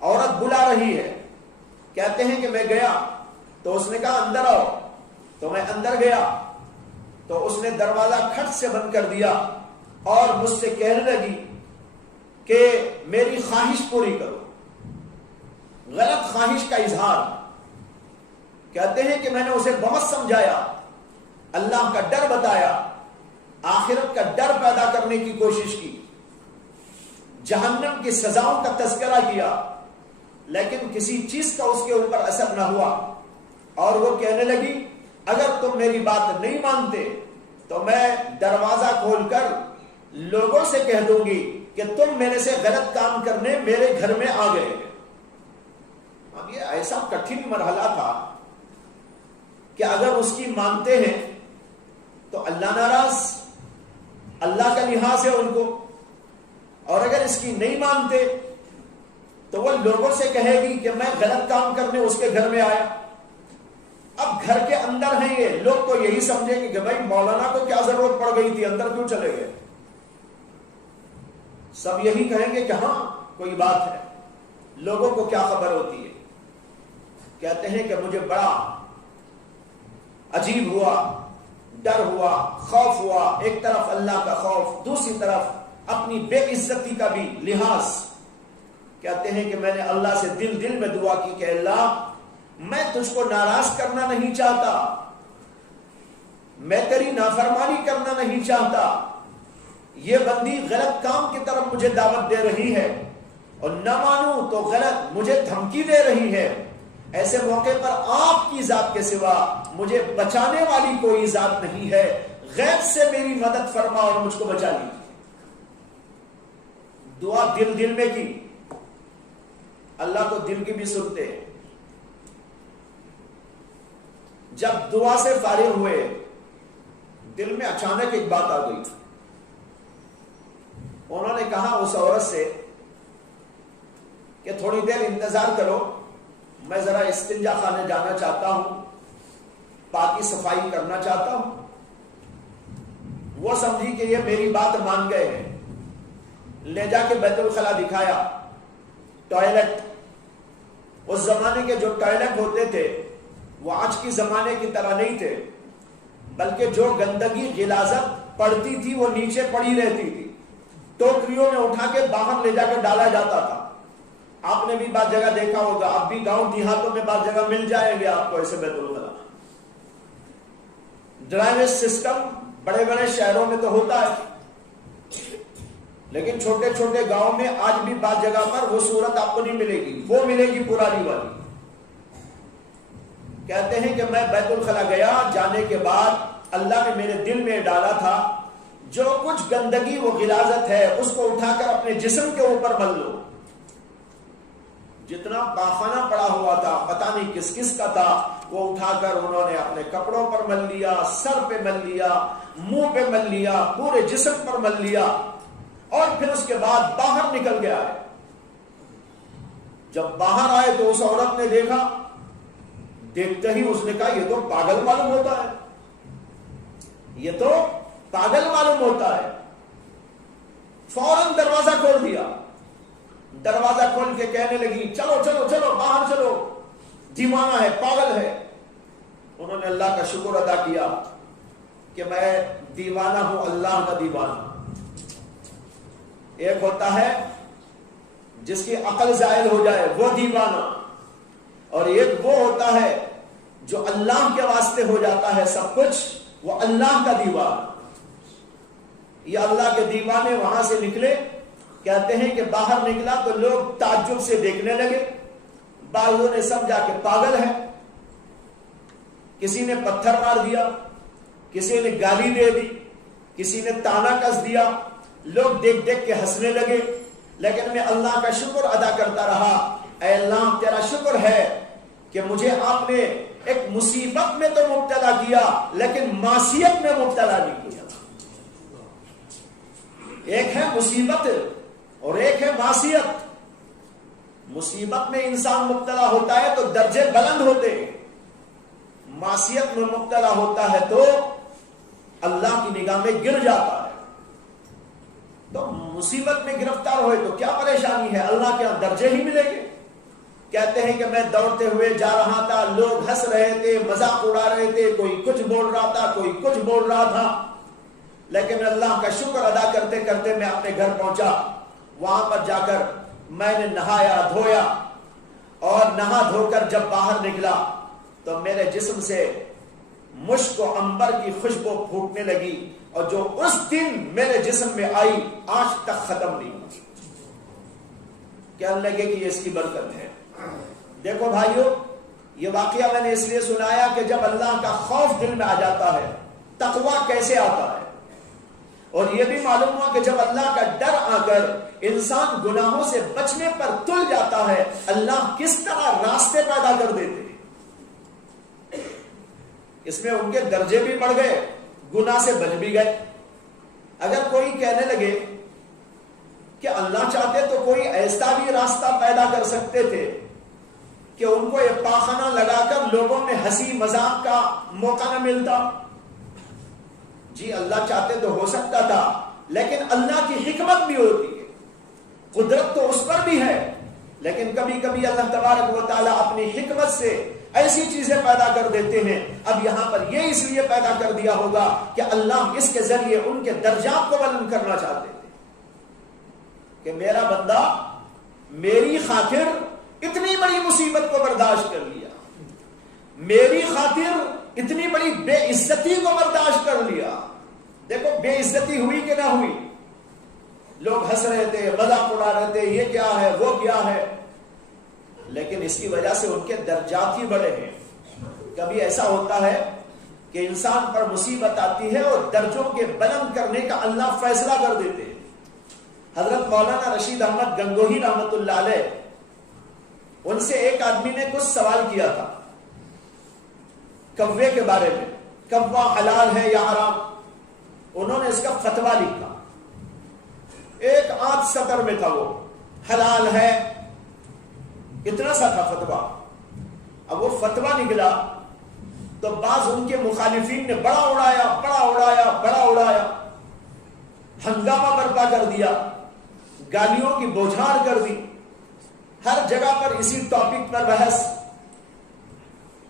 عورت بلا رہی ہے. کہتے ہیں کہ میں گیا تو اس نے کہا اندر آؤ. تو میں اندر گیا تو اس نے دروازہ کھٹ سے بند کر دیا اور مجھ سے کہنے لگی کہ میری خواہش پوری کرو. غلط خواہش کا اظہار. کہتے ہیں کہ میں نے اسے بہت سمجھایا، اللہ کا ڈر بتایا، آخرت کا ڈر پیدا کرنے کی کوشش کی، جہنم کی سزاؤں کا تذکرہ کیا، لیکن کسی چیز کا اس کے اوپر اثر نہ ہوا. اور وہ کہنے لگی اگر تم میری بات نہیں مانتے تو میں دروازہ کھول کر لوگوں سے کہہ دوں گی کہ تم میرے سے غلط کام کرنے میرے گھر میں آ گئے. اب یہ ایسا کٹھن مرحلہ تھا کہ اگر اس کی مانتے ہیں تو اللہ ناراض، اللہ کا لحاظ ہے ان کو، اور اگر اس کی نہیں مانتے تو وہ لوگوں سے کہے گی کہ میں غلط کام کرنے اس کے گھر میں آیا. اب گھر کے اندر ہیں یہ لوگ تو یہی سمجھیں گے کہ بھائی مولانا کو کیا ضرورت پڑ گئی تھی، اندر کیوں چلے گئے. سب یہی کہیں گے کہ ہاں کوئی بات ہے، لوگوں کو کیا خبر ہوتی ہے. کہتے ہیں کہ مجھے بڑا عجیب ہوا، ڈر ہوا، خوف ہوا. ایک طرف اللہ کا خوف، دوسری طرف اپنی بے عزتی کا بھی لحاظ. کہتے ہیں کہ میں نے اللہ سے دل میں دعا کی کہ اللہ میں تجھ کو ناراض کرنا نہیں چاہتا، میں تیری نافرمانی کرنا نہیں چاہتا. یہ بندی غلط کام کی طرف مجھے دعوت دے رہی ہے اور نہ مانوں تو غلط مجھے دھمکی دے رہی ہے. ایسے موقع پر آپ کی ذات کے سوا مجھے بچانے والی کوئی ذات نہیں ہے. غیب سے میری مدد فرما اور مجھ کو بچا لی. دعا دل میں کی. اللہ تو دل کی بھی سنتے ہیں. جب دعا سے فارغ ہوئے دل میں اچانک ایک بات آ گئی. انہوں نے کہا اس عورت سے کہ تھوڑی دیر انتظار کرو، میں ذرا استنجا خانے جانا چاہتا ہوں، پاکی صفائی کرنا چاہتا ہوں. وہ سمجھی کہ یہ میری بات مان گئے ہیں. لے جا کے بیت الخلا دکھایا، ٹوائلٹ. اس زمانے کے جو ٹوائلٹ ہوتے تھے وہ آج کی زمانے کی طرح نہیں تھے، بلکہ جو گندگی غلاظت پڑتی تھی وہ نیچے پڑی رہتی تھی. ٹوکریوں میں اٹھا کے باہر لے جا کر ڈالا جاتا تھا. آپ نے بھی بعض جگہ دیکھا ہوگا، اب بھی گاؤں دیہاتوں میں بعض جگہ مل جائیں گے آپ کو ایسے بیت الخلا. ڈرینیج سسٹم بڑے بڑے شہروں میں تو ہوتا ہے. لیکن چھوٹے چھوٹے گاؤں میں آج بھی بعض جگہ پر وہ صورت آپ کو نہیں ملے گی، وہ ملے گی پرانی والی۔ کہتے ہیں کہ میں بیت الخلا گیا، جانے کے بعد اللہ نے میرے دل میں ڈالا تھا جو کچھ گندگی و غلاظت ہے اس کو اٹھا کر اپنے جسم کے اوپر مل لو۔ جتنا پاخانہ پڑا ہوا تھا، پتہ نہیں کس کس کا تھا، وہ اٹھا کر انہوں نے اپنے کپڑوں پر مل لیا، سر پہ مل لیا، منہ پہ مل لیا، پورے جسم پر مل لیا، اور پھر اس کے بعد باہر نکل گیا ہے۔ جب باہر آئے تو اس عورت نے دیکھا، دیکھتے ہی اس نے کہا یہ تو پاگل معلوم ہوتا ہے، یہ تو پاگل معلوم ہوتا ہے۔ فوراً دروازہ کھول دیا، دروازہ کھول کے کہنے لگی چلو چلو چلو باہر چلو، دیوانہ ہے، پاگل ہے۔ انہوں نے اللہ کا شکر ادا کیا کہ میں دیوانہ ہوں، اللہ کا دیوانہ۔ ایک ہوتا ہے جس کی عقل زائل ہو جائے وہ دیوانہ، اور ایک وہ ہوتا ہے جو اللہ کے واسطے ہو جاتا ہے سب کچھ، وہ اللہ کا دیوانہ۔ یہ اللہ کے دیوانے وہاں سے نکلے، کہتے ہیں کہ باہر نکلا تو لوگ تعجب سے دیکھنے لگے، بعضوں نے سمجھا کہ پاگل ہے، کسی نے پتھر مار دیا، کسی نے گالی دے دی، کسی نے تانا کس دیا، لوگ دیکھ دیکھ کے ہنسنے لگے۔ لیکن میں اللہ کا شکر ادا کرتا رہا، اے اللہ تیرا شکر ہے کہ مجھے آپ نے ایک مصیبت میں تو مبتلا کیا لیکن معصیت میں مبتلا نہیں کیا۔ ایک ہے مصیبت اور ایک ہے معصیت۔ مصیبت میں انسان مبتلا ہوتا ہے تو درجے بلند ہوتے ہیں، معصیت میں مبتلا ہوتا ہے تو اللہ کی نگاہ میں گر جاتا ہے۔ تو مصیبت میں گرفتار ہوئے تو کیا پریشانی ہے، اللہ کے درجے ہی ملیں گے۔ کہتے ہیں کہ میں دوڑتے ہوئے جا رہا تھا، لوگ ہنس رہے تھے، مذاق اڑا رہے تھے، کوئی کچھ بول رہا تھا، کوئی کچھ بول رہا تھا، لیکن اللہ کا شکر ادا کرتے کرتے میں اپنے گھر پہنچا۔ وہاں پر جا کر میں نے نہایا دھویا، اور نہا دھو کر جب باہر نکلا تو میرے جسم سے مشک و عنبر کی خوشبو پھوٹنے لگی، اور جو اس دن میرے جسم میں آئی آج تک ختم نہیں ہوئی۔ کہنے لگے کہ یہ اس کی برکت ہے۔ دیکھو بھائیو، یہ واقعہ میں نے اس لیے سنایا کہ جب اللہ کا خوف دل میں آ جاتا ہے، تقویٰ کیسے آتا ہے، اور یہ بھی معلوم ہوا کہ جب اللہ کا ڈر آ کر انسان گناہوں سے بچنے پر تل جاتا ہے، اللہ کس طرح راستے پیدا کر دیتے ہیں۔ اس میں ان کے درجے بھی بڑھ گئے، گناہ سے بچ بھی گئے۔ اگر کوئی کہنے لگے کہ اللہ چاہتے تو کوئی ایسا بھی راستہ پیدا کر سکتے تھے کہ ان کو یہ پاخانہ لگا کر لوگوں میں ہنسی مذاق کا موقع نہ ملتا۔ جی اللہ چاہتے تو ہو سکتا تھا، لیکن اللہ کی حکمت بھی ہوتی ہے، قدرت تو اس پر بھی ہے، لیکن کبھی کبھی اللہ تبارک و تعالیٰ اپنی حکمت سے ایسی چیزیں پیدا کر دیتے ہیں۔ اب یہاں پر یہ اس لیے پیدا کر دیا ہوگا کہ اللہ اس کے ذریعے ان کے درجات کو بلند کرنا چاہتے تھے کہ میرا بندہ میری خاطر اتنی بڑی مصیبت کو برداشت کر لیا، میری خاطر اتنی بڑی بے عزتی کو برداشت کر لیا۔ دیکھو بے عزتی ہوئی کہ نہ ہوئی، لوگ ہنس رہے تھے، مذاق اڑا رہے تھے، یہ کیا ہے وہ کیا ہے، لیکن اس کی وجہ سے ان کے درجات ہی بڑے ہیں۔ کبھی ایسا ہوتا ہے کہ انسان پر مصیبت آتی ہے اور درجوں کے بلند کرنے کا اللہ فیصلہ کر دیتے ہیں۔ حضرت مولانا رشید احمد گنگوہی رحمت اللہ علیہ، ان سے ایک آدمی نے کچھ سوال کیا تھا کوے کے بارے میں، کوا حلال ہے یا حرام۔ انہوں نے اس کا فتویٰ لکھا، ایک آدھ سطر میں تھا، وہ حلال ہے، اتنا سا تھا فتویٰ۔ اب وہ فتویٰ نکلا تو بعض ان کے مخالفین نے بڑا اڑایا، ہنگامہ برپا کر دیا، گالیوں کی بوچھار کر دی، ہر جگہ پر اسی ٹاپک پر بحث۔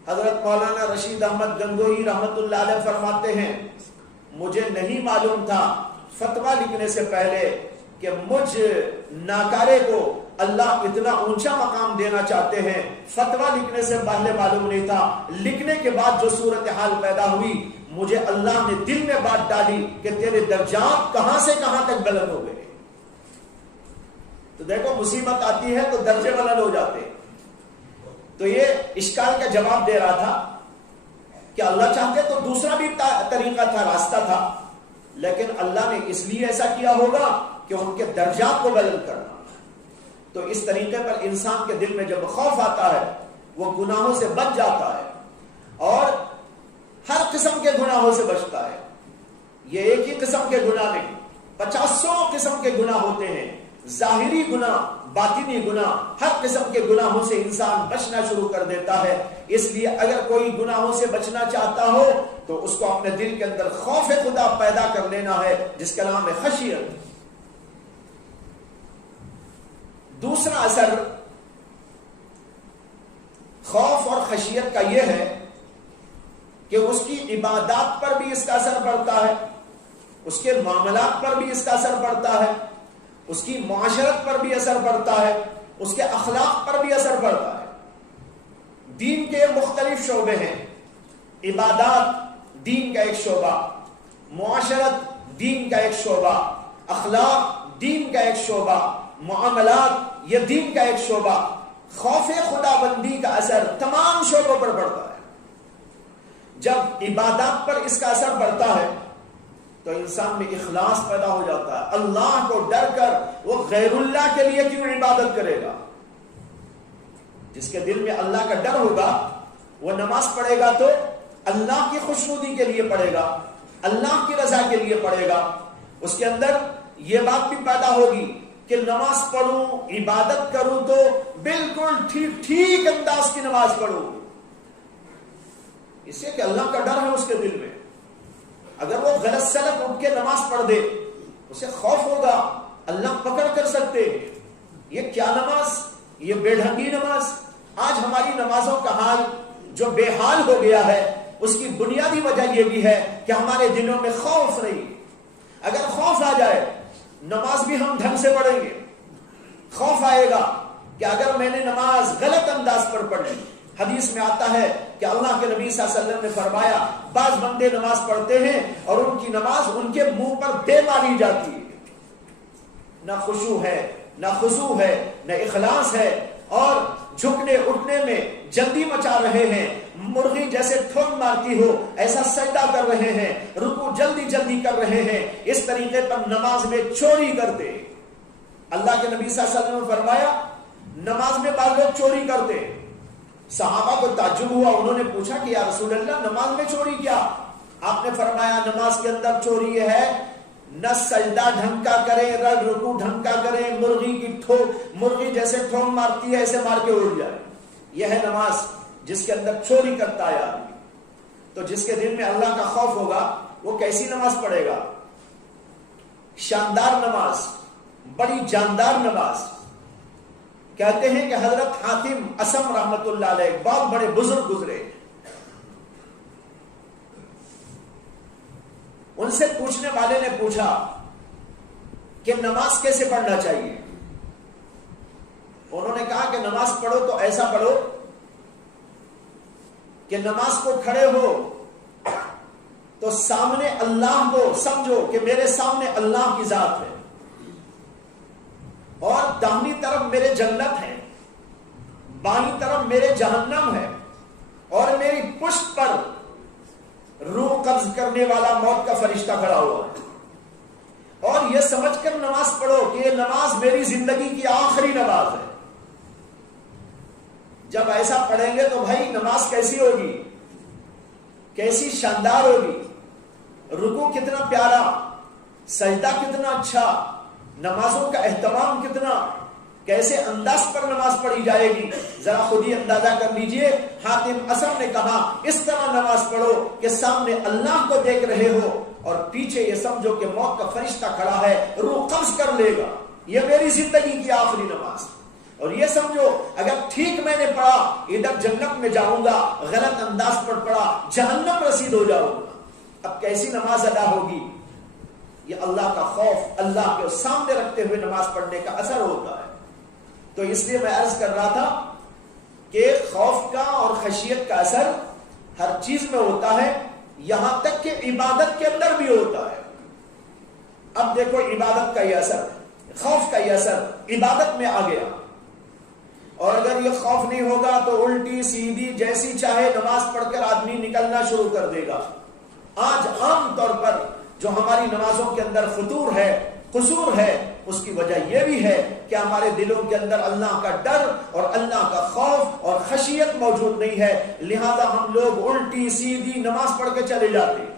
حضرت مولانا رشید احمد گنگوہی رحمت اللہ علیہ فرماتے ہیں مجھے نہیں معلوم تھا فتویٰ لکھنے سے پہلے کہ مجھ ناکارے کو اللہ اتنا اونچا مقام دینا چاہتے ہیں۔ فتویٰ لکھنے سے پہلے معلوم نہیں تھا، لکھنے کے بعد جو صورتحال پیدا ہوئی مجھے اللہ نے دل میں بات ڈالی کہ تیرے درجات کہاں سے کہاں تک بلند ہو گئے۔ تو دیکھو مصیبت آتی ہے تو درجے بلند ہو جاتے ہیں. تو یہ اشکال کا جواب دے رہا تھا کہ اللہ چاہتے تو دوسرا بھی طریقہ تھا, راستہ تھا, لیکن اللہ نے اس لیے ایسا کیا ہوگا کہ ان کے درجات کو بلند کرنا. تو اس طریقے پر انسان کے دل میں جب خوف آتا ہے وہ گناہوں سے بچ جاتا ہے, اور ہر قسم کے گناہوں سے بچتا ہے. یہ ایک ہی قسم کے گناہ نہیں, 50 قسم کے گناہ ہوتے ہیں, ظاہری گناہ, باطنی گناہ, ہر قسم کے گناہوں سے انسان بچنا شروع کر دیتا ہے. اس لیے اگر کوئی گناہوں سے بچنا چاہتا ہو تو اس کو اپنے دل کے اندر خوف خدا پیدا کر لینا ہے, جس کا نام ہے خشیت. دوسرا اثر خوف اور خشیت کا یہ ہے کہ اس کی عبادات پر بھی اس کا اثر پڑتا ہے, اس کے معاملات پر بھی اس کا اثر پڑتا ہے, اس کی معاشرت پر بھی اثر پڑتا ہے, اس کے اخلاق پر بھی اثر پڑتا ہے. دین کے مختلف شعبے ہیں. عبادات دین کا ایک شعبہ, معاشرت دین کا ایک شعبہ, اخلاق دین کا ایک شعبہ, معاملات یہ دین کا ایک شعبہ. خوف خدا بندی کا اثر تمام شعبوں پر پڑتا ہے. جب عبادات پر اس کا اثر پڑتا ہے تو انسان میں اخلاص پیدا ہو جاتا ہے. اللہ کو ڈر کر وہ غیر اللہ کے لیے کیوں عبادت کرے گا؟ جس کے دل میں اللہ کا ڈر ہوگا وہ نماز پڑھے گا تو اللہ کی خوشنودی کے لیے پڑھے گا, اللہ کی رضا کے لیے پڑھے گا. اس کے اندر یہ بات بھی پیدا ہوگی کہ نماز پڑھوں, عبادت کروں تو بالکل ٹھیک انداز کی نماز پڑھوں, اس سے کہ اللہ کا ڈر ہے اس کے دل میں. اگر وہ غلط سلک اٹھ کے نماز پڑھ دے اسے خوف ہوگا, اللہ پکڑ کر سکتے. یہ کیا نماز, یہ بے ڈھنگی نماز. آج ہماری نمازوں کا حال جو بے حال ہو گیا ہے اس کی بنیادی وجہ یہ بھی ہے کہ ہمارے دلوں میں خوف نہیں. اگر خوف آ جائے نماز بھی ہم ڈھنگ سے پڑھیں گے. خوف آئے گا کہ اگر میں نے نماز غلط انداز پر پڑھی. حدیث میں آتا ہے کہ اللہ کے نبی صلی اللہ علیہ وسلم نے فرمایا بعض بندے نماز پڑھتے ہیں اور ان کی نماز ان کے منہ پر دے ماری جاتی ہے. نہ خشوع ہے, نہ خضوع ہے, نہ اخلاص ہے, اور جھکنے اٹھنے میں جلدی مچا رہے ہیں, مرغی جیسے ٹھون مارتی ہو ایسا سجدہ کر رہے ہیں, رکوع جلدی جلدی کر رہے ہیں. اس طریقے پر نماز میں چوری کرتے. اللہ کے نبی صلی اللہ علیہ وسلم نے فرمایا نماز میں بعض لوگ چوری کرتے. صحابہ کو تعجب ہوا, انہوں نے پوچھا کہ یا رسول اللہ نماز میں چوری کیا؟ آپ نے فرمایا نماز کے اندر چوری یہ ہے نہ سجدہ ڈھنگ کا کرے, رکوع ڈھنگ کا کرے, مرغی جیسے ٹھون مارتی ہے ایسے مار کے اڑ جائے. یہ ہے نماز جس کے اندر چوری کرتا ہے آدمی. تو جس کے دل میں اللہ کا خوف ہوگا وہ کیسی نماز پڑھے گا؟ شاندار نماز, بڑی جاندار نماز. کہتے ہیں کہ حضرت حاتم اسم رحمت اللہ علیہ بہت بڑے بزرگ گزرے, ان سے پوچھنے والے نے پوچھا کہ نماز کیسے پڑھنا چاہیے. انہوں نے کہا کہ نماز پڑھو تو ایسا پڑھو کہ نماز کو کھڑے ہو تو سامنے اللہ کو سمجھو کہ میرے سامنے اللہ کی ذات ہے, اور داہنی طرف میرے جنت ہے, بائیں طرف میرے جہنم ہے, اور میری پشت پر روح قبض کرنے والا موت کا فرشتہ کھڑا ہوا ہے. اور یہ سمجھ کر نماز پڑھو کہ یہ نماز میری زندگی کی آخری نماز ہے. جب ایسا پڑھیں گے تو بھائی نماز کیسی ہوگی, کیسی شاندار ہوگی. رکوع کتنا پیارا, سجدہ کتنا اچھا, نمازوں کا اہتمام کتنا, کیسے انداز پر نماز پڑھی جائے گی. ذرا خود ہی اندازہ کر لیجئے. حاتم اسم نے کہا اس طرح نماز پڑھو کہ سامنے اللہ کو دیکھ رہے ہو اور پیچھے یہ سمجھو کہ موت کا فرشتہ کھڑا ہے, روح قبض کر لے گا. یہ میری زندگی کی آخری نماز. اور یہ سمجھو اگر ٹھیک میں نے پڑھا ادھر جنت میں جاؤں گا, غلط انداز پر پڑھا جہنم رسید ہو جاؤں گا. اب کیسی نماز ادا ہوگی؟ یہ اللہ کا خوف, اللہ کے سامنے رکھتے ہوئے نماز پڑھنے کا اثر ہوتا ہے. تو اس لیے میں عرض کر رہا تھا کہ خوف کا اور خشیت کا اثر ہر چیز میں ہوتا ہے, یہاں تک کہ عبادت کے اندر بھی ہوتا ہے. اب دیکھو عبادت کا یہ اثر, خوف کا یہ اثر عبادت میں آ گیا. اور اگر یہ خوف نہیں ہوگا تو الٹی سیدھی جیسی چاہے نماز پڑھ کر آدمی نکلنا شروع کر دے گا. آج عام طور پر جو ہماری نمازوں کے اندر فطور ہے، قصور ہے، اس کی وجہ یہ بھی ہے کہ ہمارے دلوں کے اندر اللہ کا ڈر اور اللہ کا خوف اور خشیت موجود نہیں ہے. لہذا ہم لوگ الٹی سیدھی نماز پڑھ کے چلے جاتے ہیں،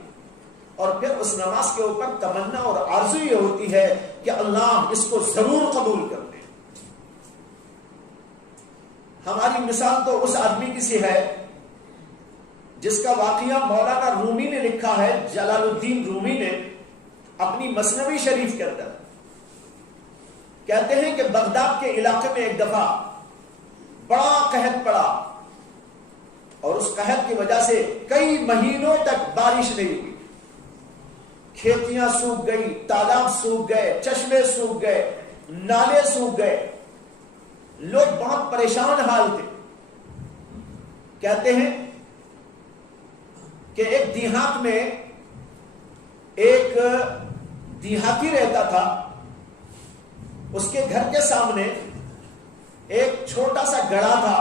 اور پھر اس نماز کے اوپر تمنا اور آرزو یہ ہوتی ہے کہ اللہ اس کو ضرور قبول کر لے. ہماری مثال تو اس آدمی کی سی ہے جس کا واقعہ مولانا رومی نے لکھا ہے، جلال الدین رومی نے اپنی مثنوی شریف کے اندر. کہتے ہیں کہ بغداد کے علاقے میں ایک دفعہ بڑا قحط پڑا، اور اس قحط کی وجہ سے کئی مہینوں تک بارش نہیں ہوئی. کھیتیاں سوکھ گئی، تالاب سوکھ گئے، چشمے سوکھ گئے، نالے سوکھ گئے. لوگ بہت پریشان حال تھے. کہتے ہیں کہ ایک دیہات میں ایک دیہاتی رہتا تھا. اس کے گھر کے سامنے ایک چھوٹا سا گڑھا تھا،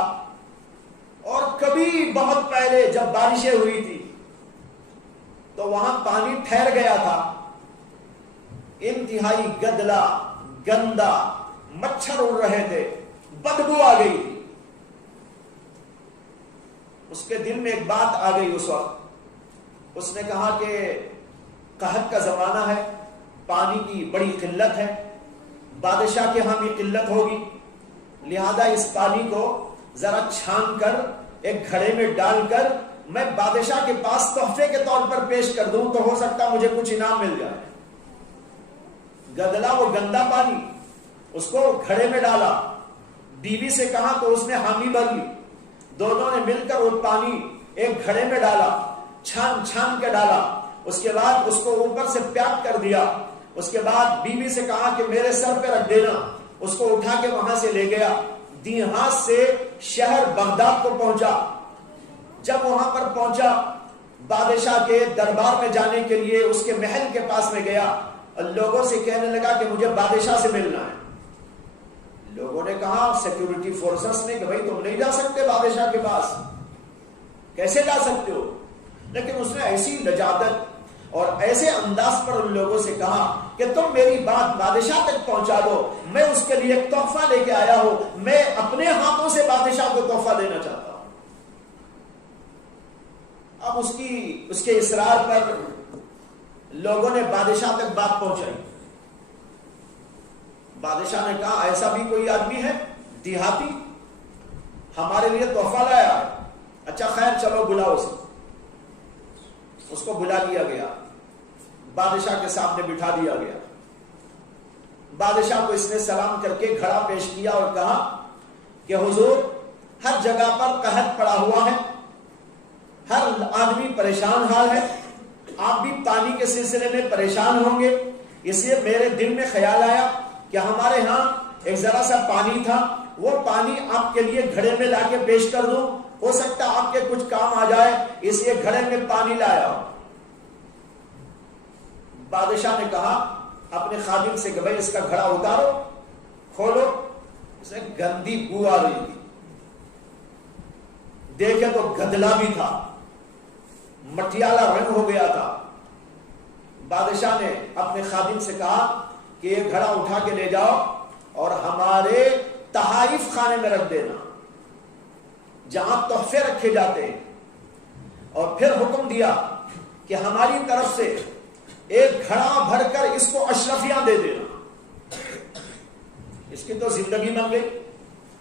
اور کبھی بہت پہلے جب بارشیں ہوئی تھی تو وہاں پانی ٹھہر گیا تھا. انتہائی گدلا، گندا، مچھر اڑ رہے تھے، بدبو آ گئی تھی. اس کے دل میں ایک بات آ گئی. اس وقت اس نے کہا کہ قحط کا زمانہ ہے، پانی کی بڑی قلت ہے، بادشاہ کے ہاں بھی قلت ہوگی، لہذا اس پانی کو ذرا چھان کر ایک گھڑے میں ڈال کر میں بادشاہ کے پاس تحفے کے طور پر پیش کر دوں تو ہو سکتا مجھے کچھ انعام مل جائے. گدلا وہ گندا پانی، اس کو گھڑے میں ڈالا. بیوی سے کہا تو اس نے حامی بھر لی. دونوں نے مل کر وہ پانی ایک گھڑے میں ڈالا، چھان چھان کے ڈالا. اس کے بعد اس کو اوپر سے پیک کر دیا. اس کے بعد بیوی سے کہا کہ میرے سر پہ رکھ دینا. اس کو اٹھا کے وہاں سے لے گیا. دیہات سے شہر بغداد کو پہنچا. جب وہاں پر پہنچا، بادشاہ کے دربار میں جانے کے لیے اس کے محل کے پاس میں گیا، اور لوگوں سے کہنے لگا کہ مجھے بادشاہ سے ملنا ہے. لوگوں نے کہا، سیکیورٹی فورسز نے، کہ بھائی تم نہیں جا سکتے بادشاہ کے پاس. کیسے جا سکتے ہو؟ لیکن اس نے ایسی لجاجت اور ایسے انداز پر ان لوگوں سے کہا کہ تم میری بات بادشاہ تک پہنچا دو، میں اس کے لیے ایک تحفہ لے کے آیا ہوں، میں اپنے ہاتھوں سے بادشاہ کو تحفہ دینا چاہتا ہوں. اب اس کے اصرار پر لوگوں نے بادشاہ تک بات پہنچائی. بادشاہ نے کہا، ایسا بھی کوئی آدمی ہے دیہاتی ہمارے لیے تحفہ لایا ہے؟ اچھا خیر، چلو بلاؤ اسے. اس کو بلا لیا گیا، بادشاہ کے سامنے بٹھا دیا گیا. بادشاہ کو اس نے سلام کر کے گھڑا پیش کیا اور کہا کہ حضور، ہر جگہ پر قحط پڑا ہوا ہے، ہر آدمی پریشان حال ہے، آپ بھی پانی کے سلسلے میں پریشان ہوں گے، اس لیے میرے دل میں خیال آیا کہ ہمارے ہاں ایک ذرا سا پانی تھا، وہ پانی آپ کے لیے گھڑے میں لا کے پیش کر دوں، ہو سکتا آپ کے کچھ کام آ جائے، اس لیے گھڑے میں پانی لایا. بادشاہ نے کہا اپنے خادم سے کہ بھائی اس کا گھڑا اتارو، کھولو. اس میں گندی بو آ رہی تھی. دیکھے تو گدلا بھی تھا، مٹیالا رنگ ہو گیا تھا. بادشاہ نے اپنے خادم سے کہا کہ یہ گھڑا اٹھا کے لے جاؤ اور ہمارے تحائف خانے میں رکھ دینا، جہاں تحفے رکھے جاتے ہیں. اور پھر حکم دیا کہ ہماری طرف سے ایک گھڑا بھر کر اس کو اشرفیاں دے دینا. اس کی تو زندگی بن گئی.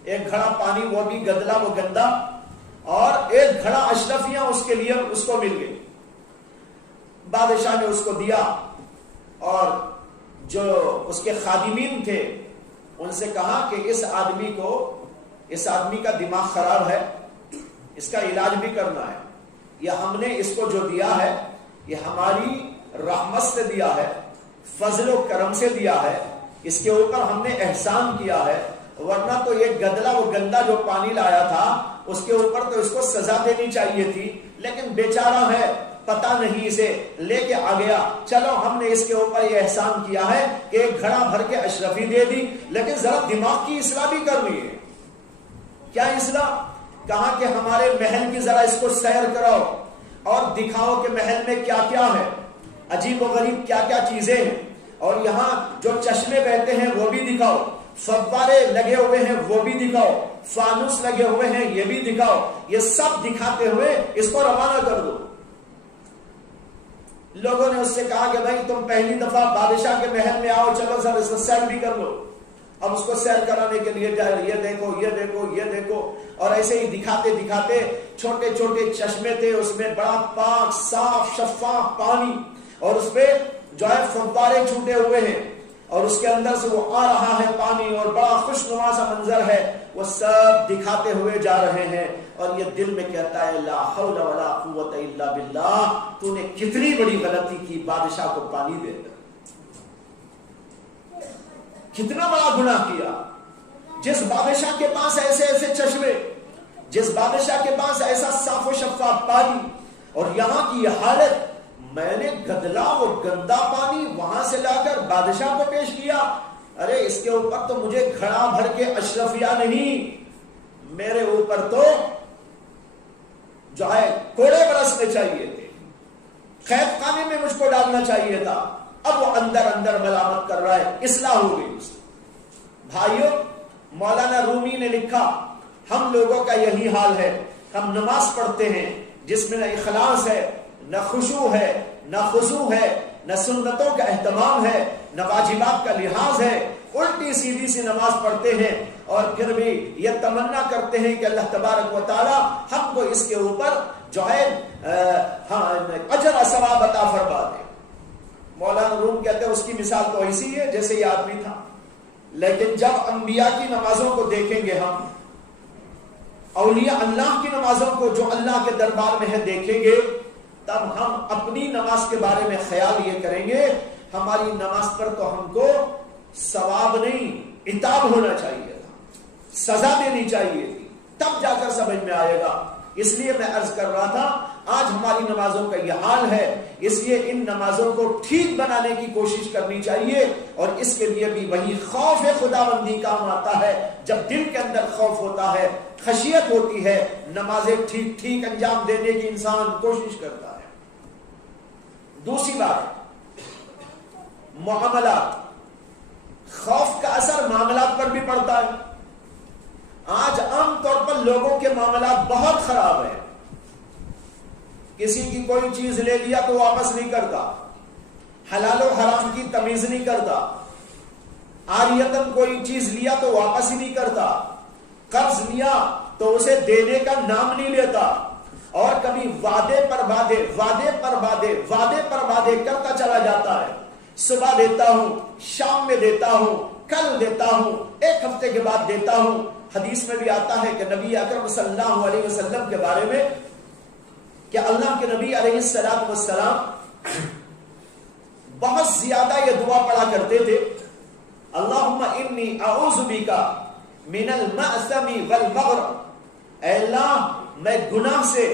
ایک گھڑا پانی، وہ بھی گدلا، وہ گندا، اور ایک گھڑا اشرفیاں اس کے لیے اس کو مل گئی. بادشاہ نے اس کو دیا، اور جو اس کے خادمین تھے ان سے کہا کہ اس آدمی کا دماغ خراب ہے، اس کا علاج بھی کرنا ہے. یہ ہم نے اس کو جو دیا ہے یہ ہماری رحمت سے دیا ہے، فضل و کرم سے دیا ہے، اس کے اوپر ہم نے احسان کیا ہے، ورنہ تو یہ گدلا وہ گندا جو پانی لایا تھا اس کے اوپر تو اس کو سزا دینی چاہیے تھی، لیکن بیچارہ ہے، پتہ نہیں اسے لے کے آ گیا، چلو ہم نے اس کے اوپر یہ احسان کیا ہے کہ ایک گھڑا بھر کے اشرفی دے دی، لیکن ذرا دماغ کی اصلاح بھی کرنی ہے۔ کیا اصلاح؟ کہا کہ ہمارے محل کی ذرا اس کو سیر کراؤ اور دکھاؤ کہ محل میں کیا کیا ہے، عجیب و غریب کیا کیا چیزیں ہیں، اور یہاں جو چشمے بہتے ہیں وہ بھی دکھاؤ، فوارے لگے ہوئے ہیں وہ بھی دکھاؤ، فانوس لگے ہوئے ہیں یہ بھی دکھاؤ، یہ سب دکھاتے ہوئے اس کو روانہ کر دو۔ لوگوں نے اس سے کہا کہ بھائی تم پہلی دفعہ بادشاہ کے محل میں آؤ، چلو ذرا اس کو سیر بھی کر لو۔ اب اس کو سیر کرانے کے لیے جائے، یہ دیکھو یہ دیکھو یہ دیکھو، اور ایسے ہی دکھاتے دکھاتے چھوٹے چھوٹے چشمے تھے، اس میں بڑا پاک صاف شفاف پانی، اور اس پہ جو ہے فوارے چھوٹے ہوئے ہیں، اور اس کے اندر سے وہ آ رہا ہے پانی، اور بڑا خوشنما سا منظر ہے، وہ سب دکھاتے ہوئے جا رہے ہیں، اور یہ دل میں کہتا ہے لا حول ولا قوت الا باللہ، تو نے کتنی بڑی غلطی کی بادشاہ کو پانی دے کر، کتنا بڑا گناہ کیا۔ جس بادشاہ کے پاس ایسے ایسے چشمے، جس بادشاہ کے پاس ایسا صاف و شفاف پانی، اور یہاں کی یہ حالت، میں نے گدلا اور گندا پانی وہاں سے لا کر بادشاہ کو پیش کیا۔ ارے اس کے اوپر تو مجھے گھڑا بھر کے اشرفیہ نہیں، میرے اوپر تو جو ہے کوڑے برسنے چاہیے تھے، قید خانے میں مجھ کو ڈالنا چاہیے تھا۔ اب وہ اندر اندر ملامت کر رہا ہے، اصلاح ہو گئی اس کی۔ بھائیو، مولانا رومی نے لکھا ہم لوگوں کا یہی حال ہے، ہم نماز پڑھتے ہیں جس میں نہ اخلاص ہے، نہ خشوع ہے، نہ خضوع ہے، نہ سنتوں کا اہتمام ہے، نہ واجبات کا لحاظ ہے، الٹی سیدھی سی نماز پڑھتے ہیں، اور پھر بھی یہ تمنا کرتے ہیں کہ اللہ تبارک و تعالی ہم کو اس کے اوپر جو ہے اجر و ثواب عطا فرما دے۔ مولانا روم کہتے ہیں اس کی مثال تو ایسی ہے جیسے یہ آدمی تھا، لیکن جب انبیاء کی نمازوں کو دیکھیں گے، ہم اولیاء اللہ کی نمازوں کو جو اللہ کے دربار میں ہے دیکھیں گے، تب ہم اپنی نماز کے بارے میں خیال یہ کریں گے، ہماری نماز پر تو ہم کو ثواب نہیں عتاب ہونا چاہیے تھا، سزا دینی چاہیے تھی، تب جا کر سمجھ میں آئے گا۔ اس لیے میں عرض کر رہا تھا آج ہماری نمازوں کا یہ حال ہے، اس لیے ان نمازوں کو ٹھیک بنانے کی کوشش کرنی چاہیے، اور اس کے لیے بھی وہی خوف خداوندی کام آتا ہے۔ جب دل کے اندر خوف ہوتا ہے، خشیت ہوتی ہے، نمازیں ٹھیک ٹھیک انجام دینے کی انسان کوشش کرتا ہے۔ دوسری بات، معاملات، خوف کا اثر معاملات پر بھی پڑتا ہے۔ آج عام طور پر لوگوں کے معاملات بہت خراب ہیں، کسی کی کوئی چیز لے لیا تو واپس نہیں کرتا، حلال و حرام کی تمیز نہیں کرتا، عاریتن کوئی چیز لیا تو واپس ہی نہیں کرتا، قرض لیا تو اسے دینے کا نام نہیں لیتا، اور کبھی وعدے پر وعدے وعدے پر وعدے وعدے پر وعدے کرتا چلا جاتا ہے۔ صبح دیتا ہوں، شام میں دیتا ہوں، کل دیتا ہوں، ایک ہفتے کے بعد دیتا ہوں۔ حدیث میں بھی آتا ہے کہ نبی اکرم صلی اللہ علیہ وسلم کے بارے میں کہ اللہ کے نبی علیہ السلام بہت زیادہ یہ دعا پڑھا کرتے تھے، اللہم انی اعوذ بک من المأثم والمغرم، اے اللہ میں گناہ سے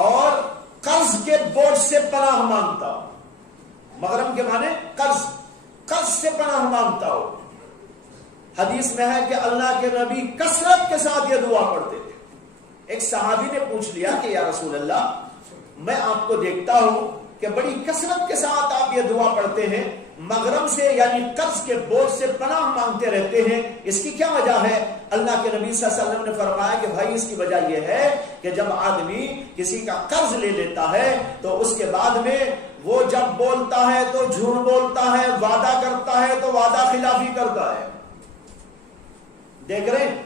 اور قرض کے بوجھ سے پناہ مانگتا ہوں۔ مغرم کے معنی قرض سے پناہ مانگتا ہوں۔ حدیث میں ہے کہ اللہ کے نبی کثرت کے ساتھ یہ دعا پڑھتے تھے۔ ایک صحابی نے پوچھ لیا کہ یا رسول اللہ، میں آپ کو دیکھتا ہوں کہ بڑی کثرت کے ساتھ آپ یہ دعا پڑھتے ہیں، مغرم سے یعنی قرض کے بوجھ سے پناہ مانگتے رہتے ہیں، اس کی کیا وجہ ہے؟ اللہ کے نبی صلی اللہ علیہ وسلم نے فرمایا کہ بھائی اس کی وجہ یہ ہے کہ جب آدمی کسی کا قرض لے لیتا ہے تو اس کے بعد میں وہ جب بولتا ہے تو جھوٹ بولتا ہے، وعدہ کرتا ہے تو وعدہ خلافی کرتا ہے۔ دیکھ رہے ہیں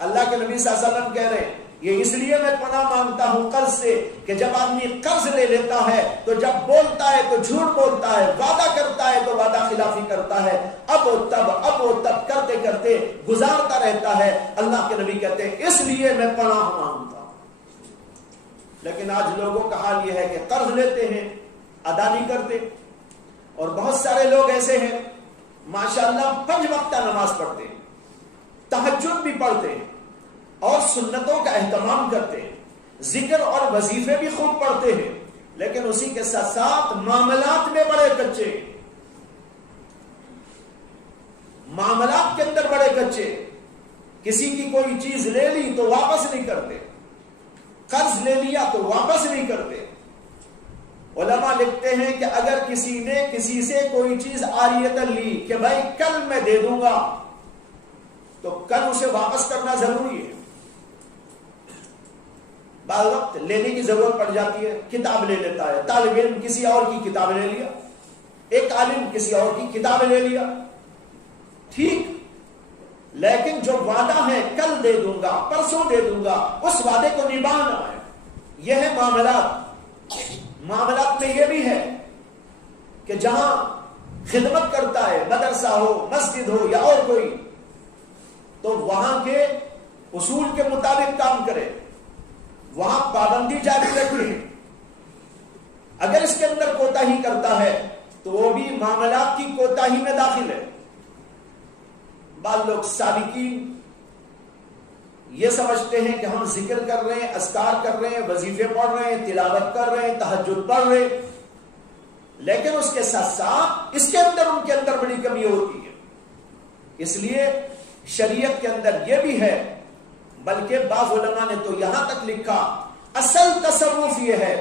اللہ کے نبی صلی اللہ علیہ وسلم کہہ رہے ہیں یہ اس لیے میں پناہ مانگتا ہوں قرض سے کہ جب آدمی قرض لے لیتا ہے تو جب بولتا ہے تو جھوٹ بولتا ہے، وعدہ کرتا ہے تو وعدہ خلافی کرتا ہے، اب و تب کرتے کرتے گزارتا رہتا ہے۔ اللہ کے نبی کہتے ہیں اس لیے میں پناہ مانگتا ہوں۔ لیکن آج لوگوں کا حال یہ ہے کہ قرض لیتے ہیں، ادا نہیں کرتے، اور بہت سارے لوگ ایسے ہیں ماشاءاللہ 5 وقتہ نماز پڑھتے ہیں، تہجد بھی پڑھتے ہیں، اور سنتوں کا اہتمام کرتے ہیں، ذکر اور وظیفے بھی خوب پڑھتے ہیں، لیکن اسی کے ساتھ ساتھ معاملات میں بڑے کچے، معاملات کے اندر بڑے کچے. کسی کی کوئی چیز لے لی تو واپس نہیں کرتے، قرض لے لیا تو واپس نہیں کرتے. علماء لکھتے ہیں کہ اگر کسی نے کسی سے کوئی چیز عاریتاً لی کہ بھائی کل میں دے دوں گا، تو کل اسے واپس کرنا ضروری ہے. بعض وقت لینے کی ضرورت پڑ جاتی ہے، کتاب لے لیتا ہے، طالب علم کسی اور کی کتاب لے لیا، ایک عالم کسی اور کی کتاب لے لیا، ٹھیک، لیکن جو وعدہ ہے کل دے دوں گا، پرسوں دے دوں گا، اس وعدے کو نبھانا ہے. یہ ہے معاملات. معاملات میں یہ بھی ہے کہ جہاں خدمت کرتا ہے، مدرسہ ہو، مسجد ہو یا اور کوئی، تو وہاں کے اصول کے مطابق کام کرے، وہاں پابندی جاری رکھے. اگر اس کے اندر کوتاہی کرتا ہے تو وہ بھی معاملات کی کوتاہی میں داخل ہے. بعض لوگ سابقین یہ سمجھتے ہیں کہ ہم ذکر کر رہے ہیں، اذکار کر رہے ہیں، وظیفے پڑھ رہے ہیں، تلاوت کر رہے ہیں، تہجد پڑھ رہے ہیں، لیکن اس کے ساتھ ساتھ اس کے اندر ان کے اندر بڑی کمی ہوتی ہے. اس لیے شریعت کے اندر یہ بھی ہے، بلکہ بعض علماء نے تو یہاں تک لکھا اصل تصوف یہ ہے،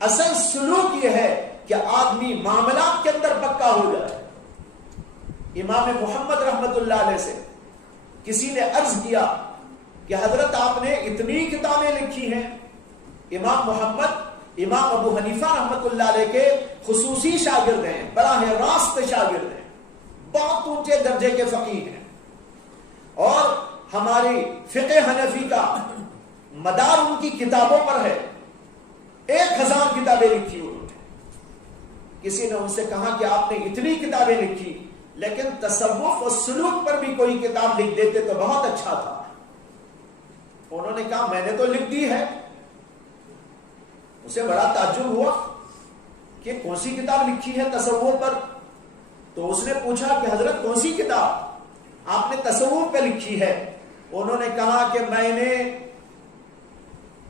اصل سلوک یہ ہے کہ آدمی معاملات کے اندر پکا ہو جائے. امام محمد رحمت اللہ علیہ سے کسی نے عرض کیا کہ حضرت آپ نے اتنی کتابیں لکھی ہیں. امام محمد امام ابو حنیفہ رحمت اللہ علیہ کے خصوصی شاگرد ہیں، براہ راست شاگرد ہیں، بہت اونچے درجے کے فقیہ ہیں، اور ہماری فقہ حنفی کا مدار ان کی کتابوں پر ہے. 1000 کتابیں لکھی انہوں نے. کسی نے ان سے کہا کہ آپ نے اتنی کتابیں لکھی، لیکن تصوف اور سلوک پر بھی کوئی کتاب لکھ دیتے تو بہت اچھا تھا. انہوں نے کہا میں نے تو لکھ دی ہے. اسے بڑا تعجب ہوا کہ کون سی کتاب لکھی ہے تصوف پر. تو اس نے پوچھا کہ حضرت کون سی کتاب آپ نے تصوف پہ لکھی ہے؟ انہوں نے کہا کہ میں نے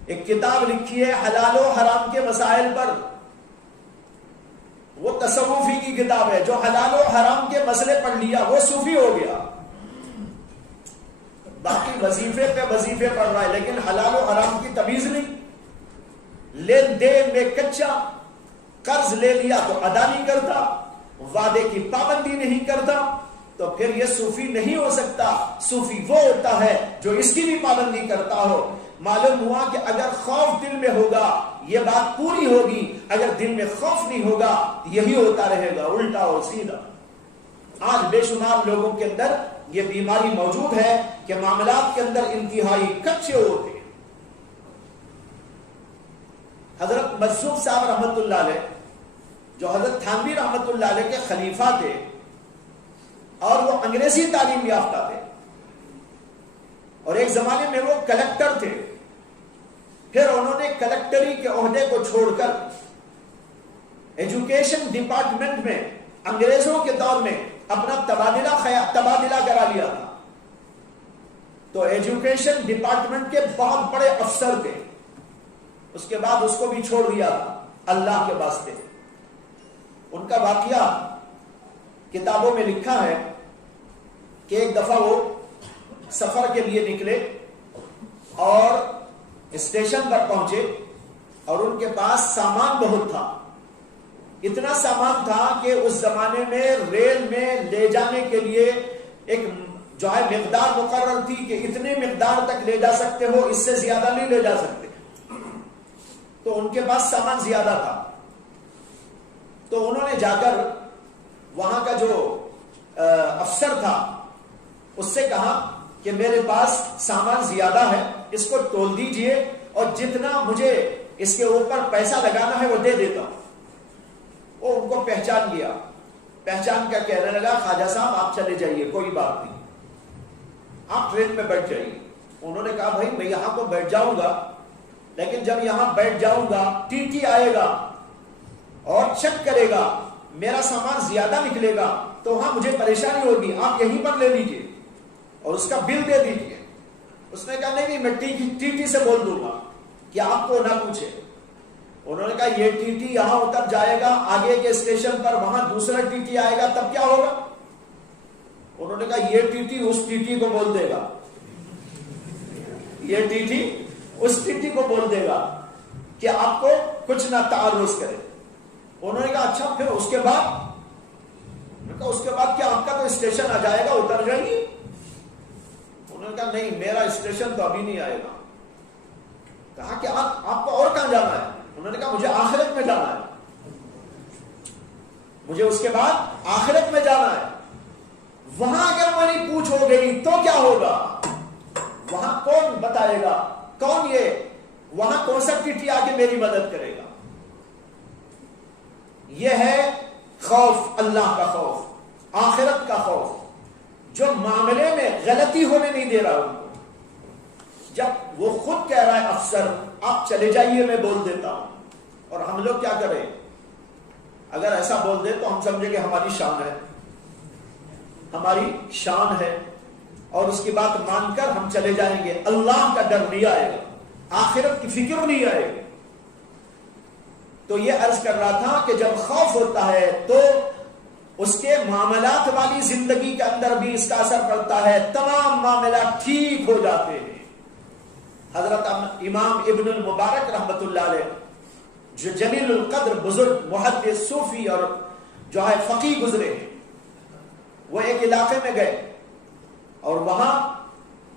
ایک کتاب لکھی ہے حلال و حرام کے مسائل پر. وہ تصوفی کی کتاب ہے. جو حلال و حرام کے مسئلے پڑھ لیا وہ صوفی ہو گیا. باقی وظیفے پہ وظیفے پڑھ رہا ہے، لیکن حلال و حرام کی تمیز نہیں، لین دین میں کچا، قرض لے لیا تو ادا نہیں کرتا، وعدے کی پابندی نہیں کرتا، تو پھر یہ صوفی نہیں ہو سکتا. صوفی وہ ہوتا ہے جو اس کی بھی پابندی کرتا ہو. معلوم ہوا کہ اگر خوف دل میں ہوگا یہ بات پوری ہوگی، اگر دل میں خوف نہیں ہوگا یہی ہوتا رہے گا، الٹا اور سیدھا. آج بے شمار لوگوں کے اندر یہ بیماری موجود ہے کہ معاملات کے اندر انتہائی کچے ہوتے ہیں. حضرت مجذوب صاحب رحمت اللہ علیہ جو حضرت تھانوی رحمت اللہ علیہ کے خلیفہ تھے، اور وہ انگریزی تعلیم یافتہ تھے، اور ایک زمانے میں وہ کلکٹر تھے. پھر انہوں نے کلکٹری کے عہدے کو چھوڑ کر ایجوکیشن ڈپارٹمنٹ میں انگریزوں کے دور میں اپنا تبادلہ کرا لیا تھا. تو ایجوکیشن ڈپارٹمنٹ کے بہت بڑے افسر تھے. اس کے بعد اس کو بھی چھوڑ دیا تھا اللہ کے واسطے. ان کا واقعہ کتابوں میں لکھا ہے کہ ایک دفعہ وہ سفر کے لیے نکلے اور اسٹیشن پر پہنچے، اور ان کے پاس سامان بہت تھا. اتنا سامان تھا کہ اس زمانے میں ریل میں لے جانے کے لیے ایک جو ہے مقدار مقرر تھی کہ اتنے مقدار تک لے جا سکتے ہو، اس سے زیادہ نہیں لے جا سکتے. تو ان کے پاس سامان زیادہ تھا. تو انہوں نے جا کر وہاں کا جو افسر تھا اس سے کہا کہ میرے پاس سامان زیادہ ہے، اس کو تول دیجئے، اور جتنا مجھے اس کے اوپر پیسہ لگانا ہے وہ دے دیتا ہوں. وہ ان کو پہچان گیا، پہچان کر کہنے لگا خواجہ صاحب آپ چلے جائیے، کوئی بات نہیں، آپ ٹرین میں بیٹھ جائیے. انہوں نے کہا بھائی میں یہاں تو بیٹھ جاؤں گا، لیکن جب یہاں بیٹھ جاؤں گا ٹی ٹی آئے گا اور چیک کرے گا، میرا سامان زیادہ نکلے گا تو وہاں مجھے پریشانی ہوگی، آپ یہیں پر لے لیجئے اور اس کا بل دے دیجئے. اس نے کہا نہیں میں ٹی ٹی سے بول دوں گا کہ آپ کو نہ پوچھے. انہوں نے کہا یہ ٹی ٹی یہاں اتر جائے گا آگے کے اسٹیشن پر، وہاں دوسرا ٹی ٹی آئے گا، تب کیا ہوگا؟ انہوں نے کہا یہ ٹی ٹی اس ٹی ٹی کو بول دے گا، یہ ٹی ٹی اس ٹی ٹی کو بول دے گا کہ آپ کو کچھ نہ تعرض کرے۔ انہوں نے کہا اچھا پھر اس کے بعد؟ اس کے بعد کیا آپ کا تو اسٹیشن آ جائے گا، اتر جائیے؟ انہوں نے کہا نہیں میرا اسٹیشن تو ابھی نہیں آئے گا۔ کہا کہ آپ کو اور کہاں جانا ہے؟ انہوں نے کہا مجھے آخرت میں جانا ہے، مجھے اس کے بعد آخرت میں جانا ہے۔ وہاں اگر میری پوچھ ہو گئی تو کیا ہوگا؟ وہاں کون بتائے گا؟ کون وہاں کون سا ٹی آ کے میری مدد کرے گا؟ یہ ہے خوف، اللہ کا خوف، آخرت کا خوف، جو معاملے میں غلطی ہونے نہیں دے رہا ان کو۔ جب وہ خود کہہ رہا ہے افسر آپ چلے جائیے میں بول دیتا ہوں، اور ہم لوگ کیا کریں؟ اگر ایسا بول دے تو ہم سمجھیں کہ ہماری شان ہے، ہماری شان ہے، اور اس کی بات مان کر ہم چلے جائیں گے۔ اللہ کا ڈر نہیں آئے گا، آخرت کی فکر نہیں آئے گی۔ تو یہ عرض کر رہا تھا کہ جب خوف ہوتا ہے تو اس کے معاملات والی زندگی کے اندر بھی اس کا اثر پڑتا ہے، تمام معاملات ٹھیک ہو جاتے ہیں۔ حضرت امام ابن المبارک رحمت اللہ علیہ جو جلیل القدر بزرگ محدث صوفی اور جو ہے فقیہ گزرے ہیں، وہ ایک علاقے میں گئے اور وہاں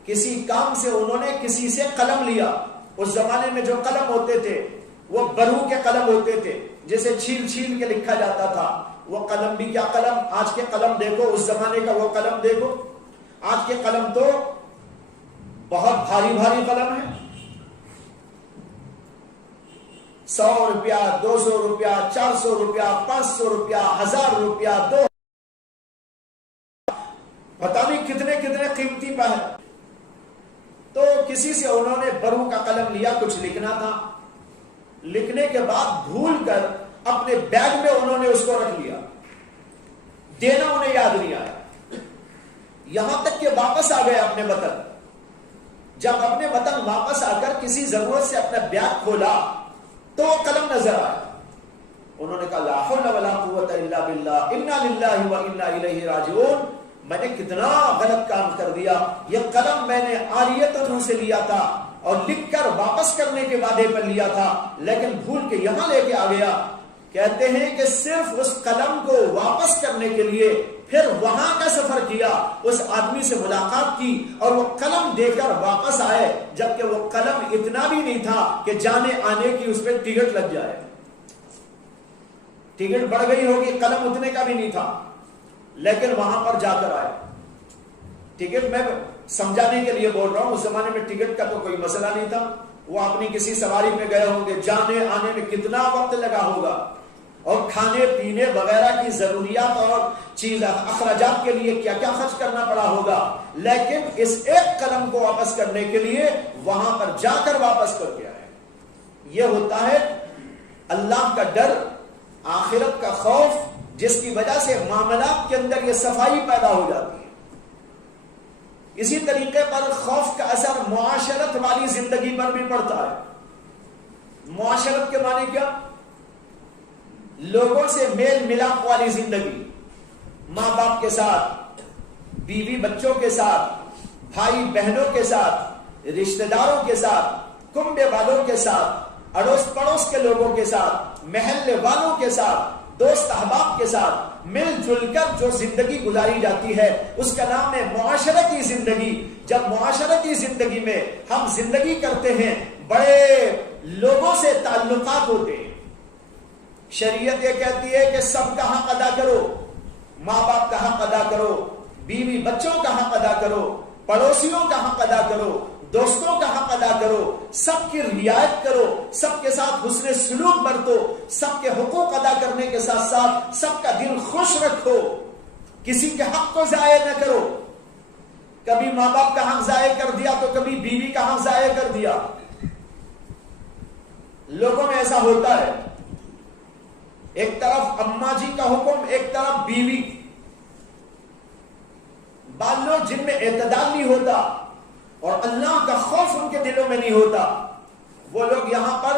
کسی کام سے انہوں نے کسی سے قلم لیا۔ اس زمانے میں جو قلم ہوتے تھے وہ برو کے قلم ہوتے تھے، جسے چھیل چھیل کے لکھا جاتا تھا۔ وہ قلم بھی کیا قلم، آج کے قلم دیکھو، اس زمانے کا وہ قلم دیکھو۔ آج کے قلم تو بہت بھاری بھاری قلم ہے، 100 روپیہ، 200 روپیہ، 400 روپیہ، 500 روپیہ، 1000 روپیہ، 2 پتہ نہیں کتنے کتنے قیمتی پہ ہے۔ تو کسی سے انہوں نے برو کا قلم لیا، کچھ لکھنا تھا، لکھنے کے بعد بھول کر اپنے بیگ میں انہوں نے اس کو رکھ لیا، دینا انہیں یاد نہیں آیا، یہاں تک کہ واپس آ گئے اپنے وطن۔ جب اپنے وطن واپس آ کر کسی ضرورت سے اپنا بیگ کھولا تو وہ قلم نظر آیا۔ انہوں نے کہا لا حول ولا قوت الا باللہ، انا للہ و انا الیہ راجعون، میں نے کتنا غلط کام کر دیا۔ یہ قلم میں نے عاریتن سے لیا تھا اور لکھ کر واپس کرنے کے وعدے پر لیا تھا، لیکن بھول کے یہاں لے کے آ گیا۔ کہتے ہیں کہ صرف اس قلم کو واپس کرنے کے لیے پھر وہاں کا سفر کیا، اس آدمی سے ملاقات کی اور وہ قلم دے کر واپس آئے، جبکہ وہ قلم اتنا بھی نہیں تھا کہ جانے آنے کی اس پہ ٹکٹ لگ جائے، ٹکٹ بڑھ گئی ہوگی، قلم اتنے کا بھی نہیں تھا، لیکن وہاں پر جا کر آئے۔ ٹکٹ میں سمجھانے کے لیے بول رہا ہوں، اس زمانے میں ٹکٹ کا تو کوئی مسئلہ نہیں تھا، وہ اپنی کسی سواری میں گئے ہوں گے، جانے آنے میں کتنا وقت لگا ہوگا، اور کھانے پینے وغیرہ کی ضروریات اور چیز اخراجات کے لیے کیا کیا خرچ کرنا پڑا ہوگا، لیکن اس ایک قلم کو واپس کرنے کے لیے وہاں پر جا کر واپس کر کے آئے۔ یہ ہوتا ہے اللہ کا ڈر، آخرت کا خوف، جس کی وجہ سے معاملات کے اندر یہ صفائی پیدا ہو جاتی ہے۔ اسی طریقے پر خوف کا اثر معاشرت والی زندگی پر بھی پڑتا ہے۔ معاشرت کے معنی کیا؟ لوگوں سے میل ملاپ والی زندگی، ماں باپ کے ساتھ، بیوی بچوں کے ساتھ، بھائی بہنوں کے ساتھ، رشتہ داروں کے ساتھ، کنبے والوں کے ساتھ، اڑوس پڑوس کے لوگوں کے ساتھ، محلے والوں کے ساتھ، دوست احباب کے ساتھ مل جل کر جو زندگی گزاری جاتی ہے اس کا نام ہے معاشرتی زندگی۔ جب معاشرتی زندگی میں ہم زندگی کرتے ہیں، بڑے لوگوں سے تعلقات ہوتے ہیں، شریعت یہ کہتی ہے کہ سب کا حق ادا کرو، ماں باپ کا حق ادا کرو، بیوی بچوں کا حق ادا کرو، پڑوسیوں کا حق ادا کرو، دوستوں کا حق ادا کرو، سب کی رعایت کرو، سب کے ساتھ حسن سلوک برتو، سب کے حقوق ادا کرنے کے ساتھ ساتھ سب کا دل خوش رکھو، کسی کے حق کو ضائع نہ کرو۔ کبھی ماں باپ کا حق ضائع کر دیا تو کبھی بیوی کا حق ضائع کر دیا۔ لوگوں میں ایسا ہوتا ہے، ایک طرف اماں جی کا حکم، ایک طرف بیوی۔ بعض لوگ جن میں اعتدال نہیں ہوتا اور اللہ کا خوف ان کے دلوں میں نہیں ہوتا، وہ لوگ یہاں پر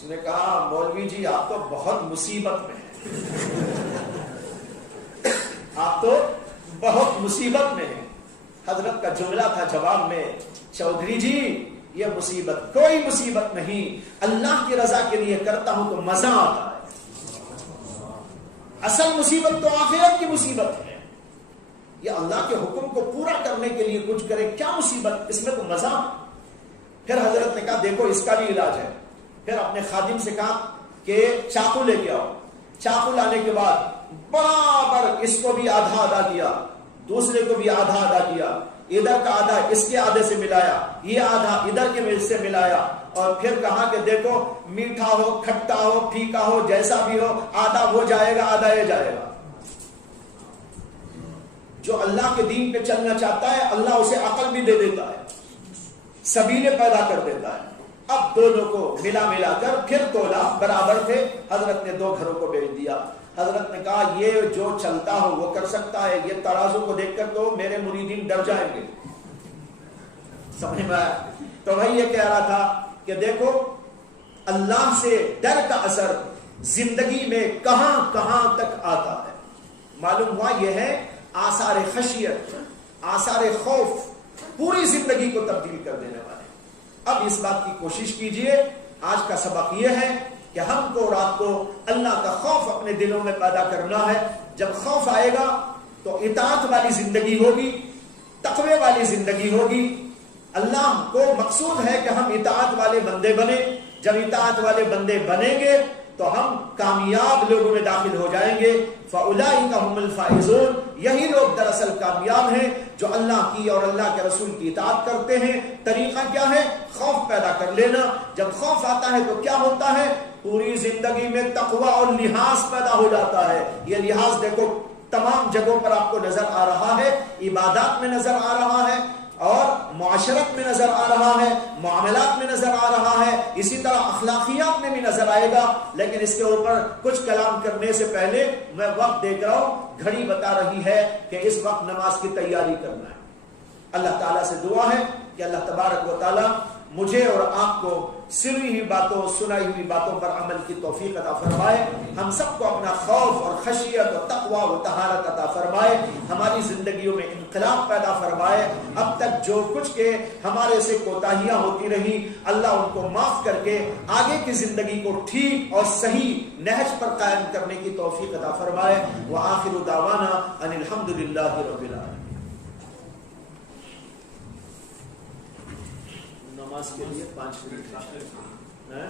اس نے کہا مولوی جی آپ تو بہت مصیبت میں ہیں، آپ تو بہت مصیبت میں ہیں۔ حضرت کا جملہ تھا جواب میں، چودھری جی یہ مصیبت کوئی مصیبت نہیں، اللہ کی رضا کے لیے کرتا ہوں تو مزہ آتا ہے، اصل مصیبت تو آخرت کی مصیبت ہے، یہ اللہ کے حکم کو پورا کرنے کے لیے کچھ کرے، کیا مصیبت، اس میں تو مزہ۔ پھر حضرت نے کہا دیکھو اس کا بھی علاج ہے، پھر اپنے خادم سے کہا کہ چاقو لے کے آؤ، چاقو لانے کے بعد برابر اس کو بھی آدھا آدھا کیا، دوسرے کو بھی آدھا آدھا کیا، ادھر کا آدھا اس کے آدھے سے ملایا، یہ آدھا ادھر کے سے ملایا، اور پھر کہا کہ دیکھو میٹھا ہو کھٹا ہو پھیکا ہو جیسا بھی ہو آدھا وہ جائے گا آدھا یہ جائے گا۔ جو اللہ کے دین پہ چلنا چاہتا ہے اللہ اسے عقل بھی دے دیتا ہے، سبیلیں پیدا کر دیتا ہے۔ اب دونوں کو ملا کر پھر تولا، برابر تھے، حضرت نے 2 گھروں کو بیچ دیا۔ حضرت نے کہا یہ جو چلتا ہو وہ کر سکتا ہے، یہ ترازو کو دیکھ کر تو میرے مریدین ڈر جائیں گے، سمجھ میں آیا؟ تو وہی یہ کہہ رہا تھا کہ دیکھو اللہ سے ڈر کا اثر زندگی میں کہاں کہاں تک آتا ہے۔ معلوم ہوا یہ ہے آثار خشیت، آثار خوف پوری زندگی کو تبدیل کر دینے والے۔ اب اس بات کی کوشش کیجئے، آج کا سبق یہ ہے کہ ہم کو رات کو اللہ کا خوف اپنے دلوں میں پیدا کرنا ہے۔ جب خوف آئے گا تو اطاعت والی زندگی ہوگی، تقوی والی زندگی ہوگی۔ اللہ کو مقصود ہے کہ ہم اطاعت والے بندے بنیں۔ جب اطاعت والے بندے بنیں گے تو ہم کامیاب لوگوں میں داخل ہو جائیں گے۔ فَأُولَئِكَ هُمُ الْفَائِزُونَ، یہی لوگ دراصل کامیاب ہیں جو اللہ کی اور اللہ کے رسول کی اطاعت کرتے ہیں۔ طریقہ کیا ہے؟ خوف پیدا کر لینا۔ جب خوف آتا ہے تو کیا ہوتا ہے؟ پوری زندگی میں تقوی اور لحاظ پیدا ہو جاتا ہے۔ یہ لحاظ دیکھو تمام جگہوں پر آپ کو نظر آ رہا ہے، عبادات میں نظر آ رہا ہے، اور معاشرت میں نظر آ رہا ہے، معاملات میں نظر آ رہا ہے، اسی طرح اخلاقیات میں بھی نظر آئے گا۔ لیکن اس کے اوپر کچھ کلام کرنے سے پہلے میں وقت دیکھ رہا ہوں، گھڑی بتا رہی ہے کہ اس وقت نماز کی تیاری کرنا ہے۔ اللہ تعالیٰ سے دعا ہے کہ اللہ تبارک و تعالیٰ مجھے اور آپ کو سنی ہوئی باتوں سنائی ہوئی باتوں پر عمل کی توفیق عطا فرمائے، ہم سب کو اپنا خوف اور خشیت اور تقوی و طہارت عطا فرمائے، ہماری زندگیوں میں انقلاب پیدا فرمائے۔ اب تک جو کچھ کے ہمارے سے کوتاہیاں ہوتی رہی اللہ ان کو معاف کر کے آگے کی زندگی کو ٹھیک اور صحیح نہج پر قائم کرنے کی توفیق عطا فرمائے۔ وآخر دعوانا ان الحمد للہ رب العالمین۔ نماز کے لیے 5 منٹ ہے۔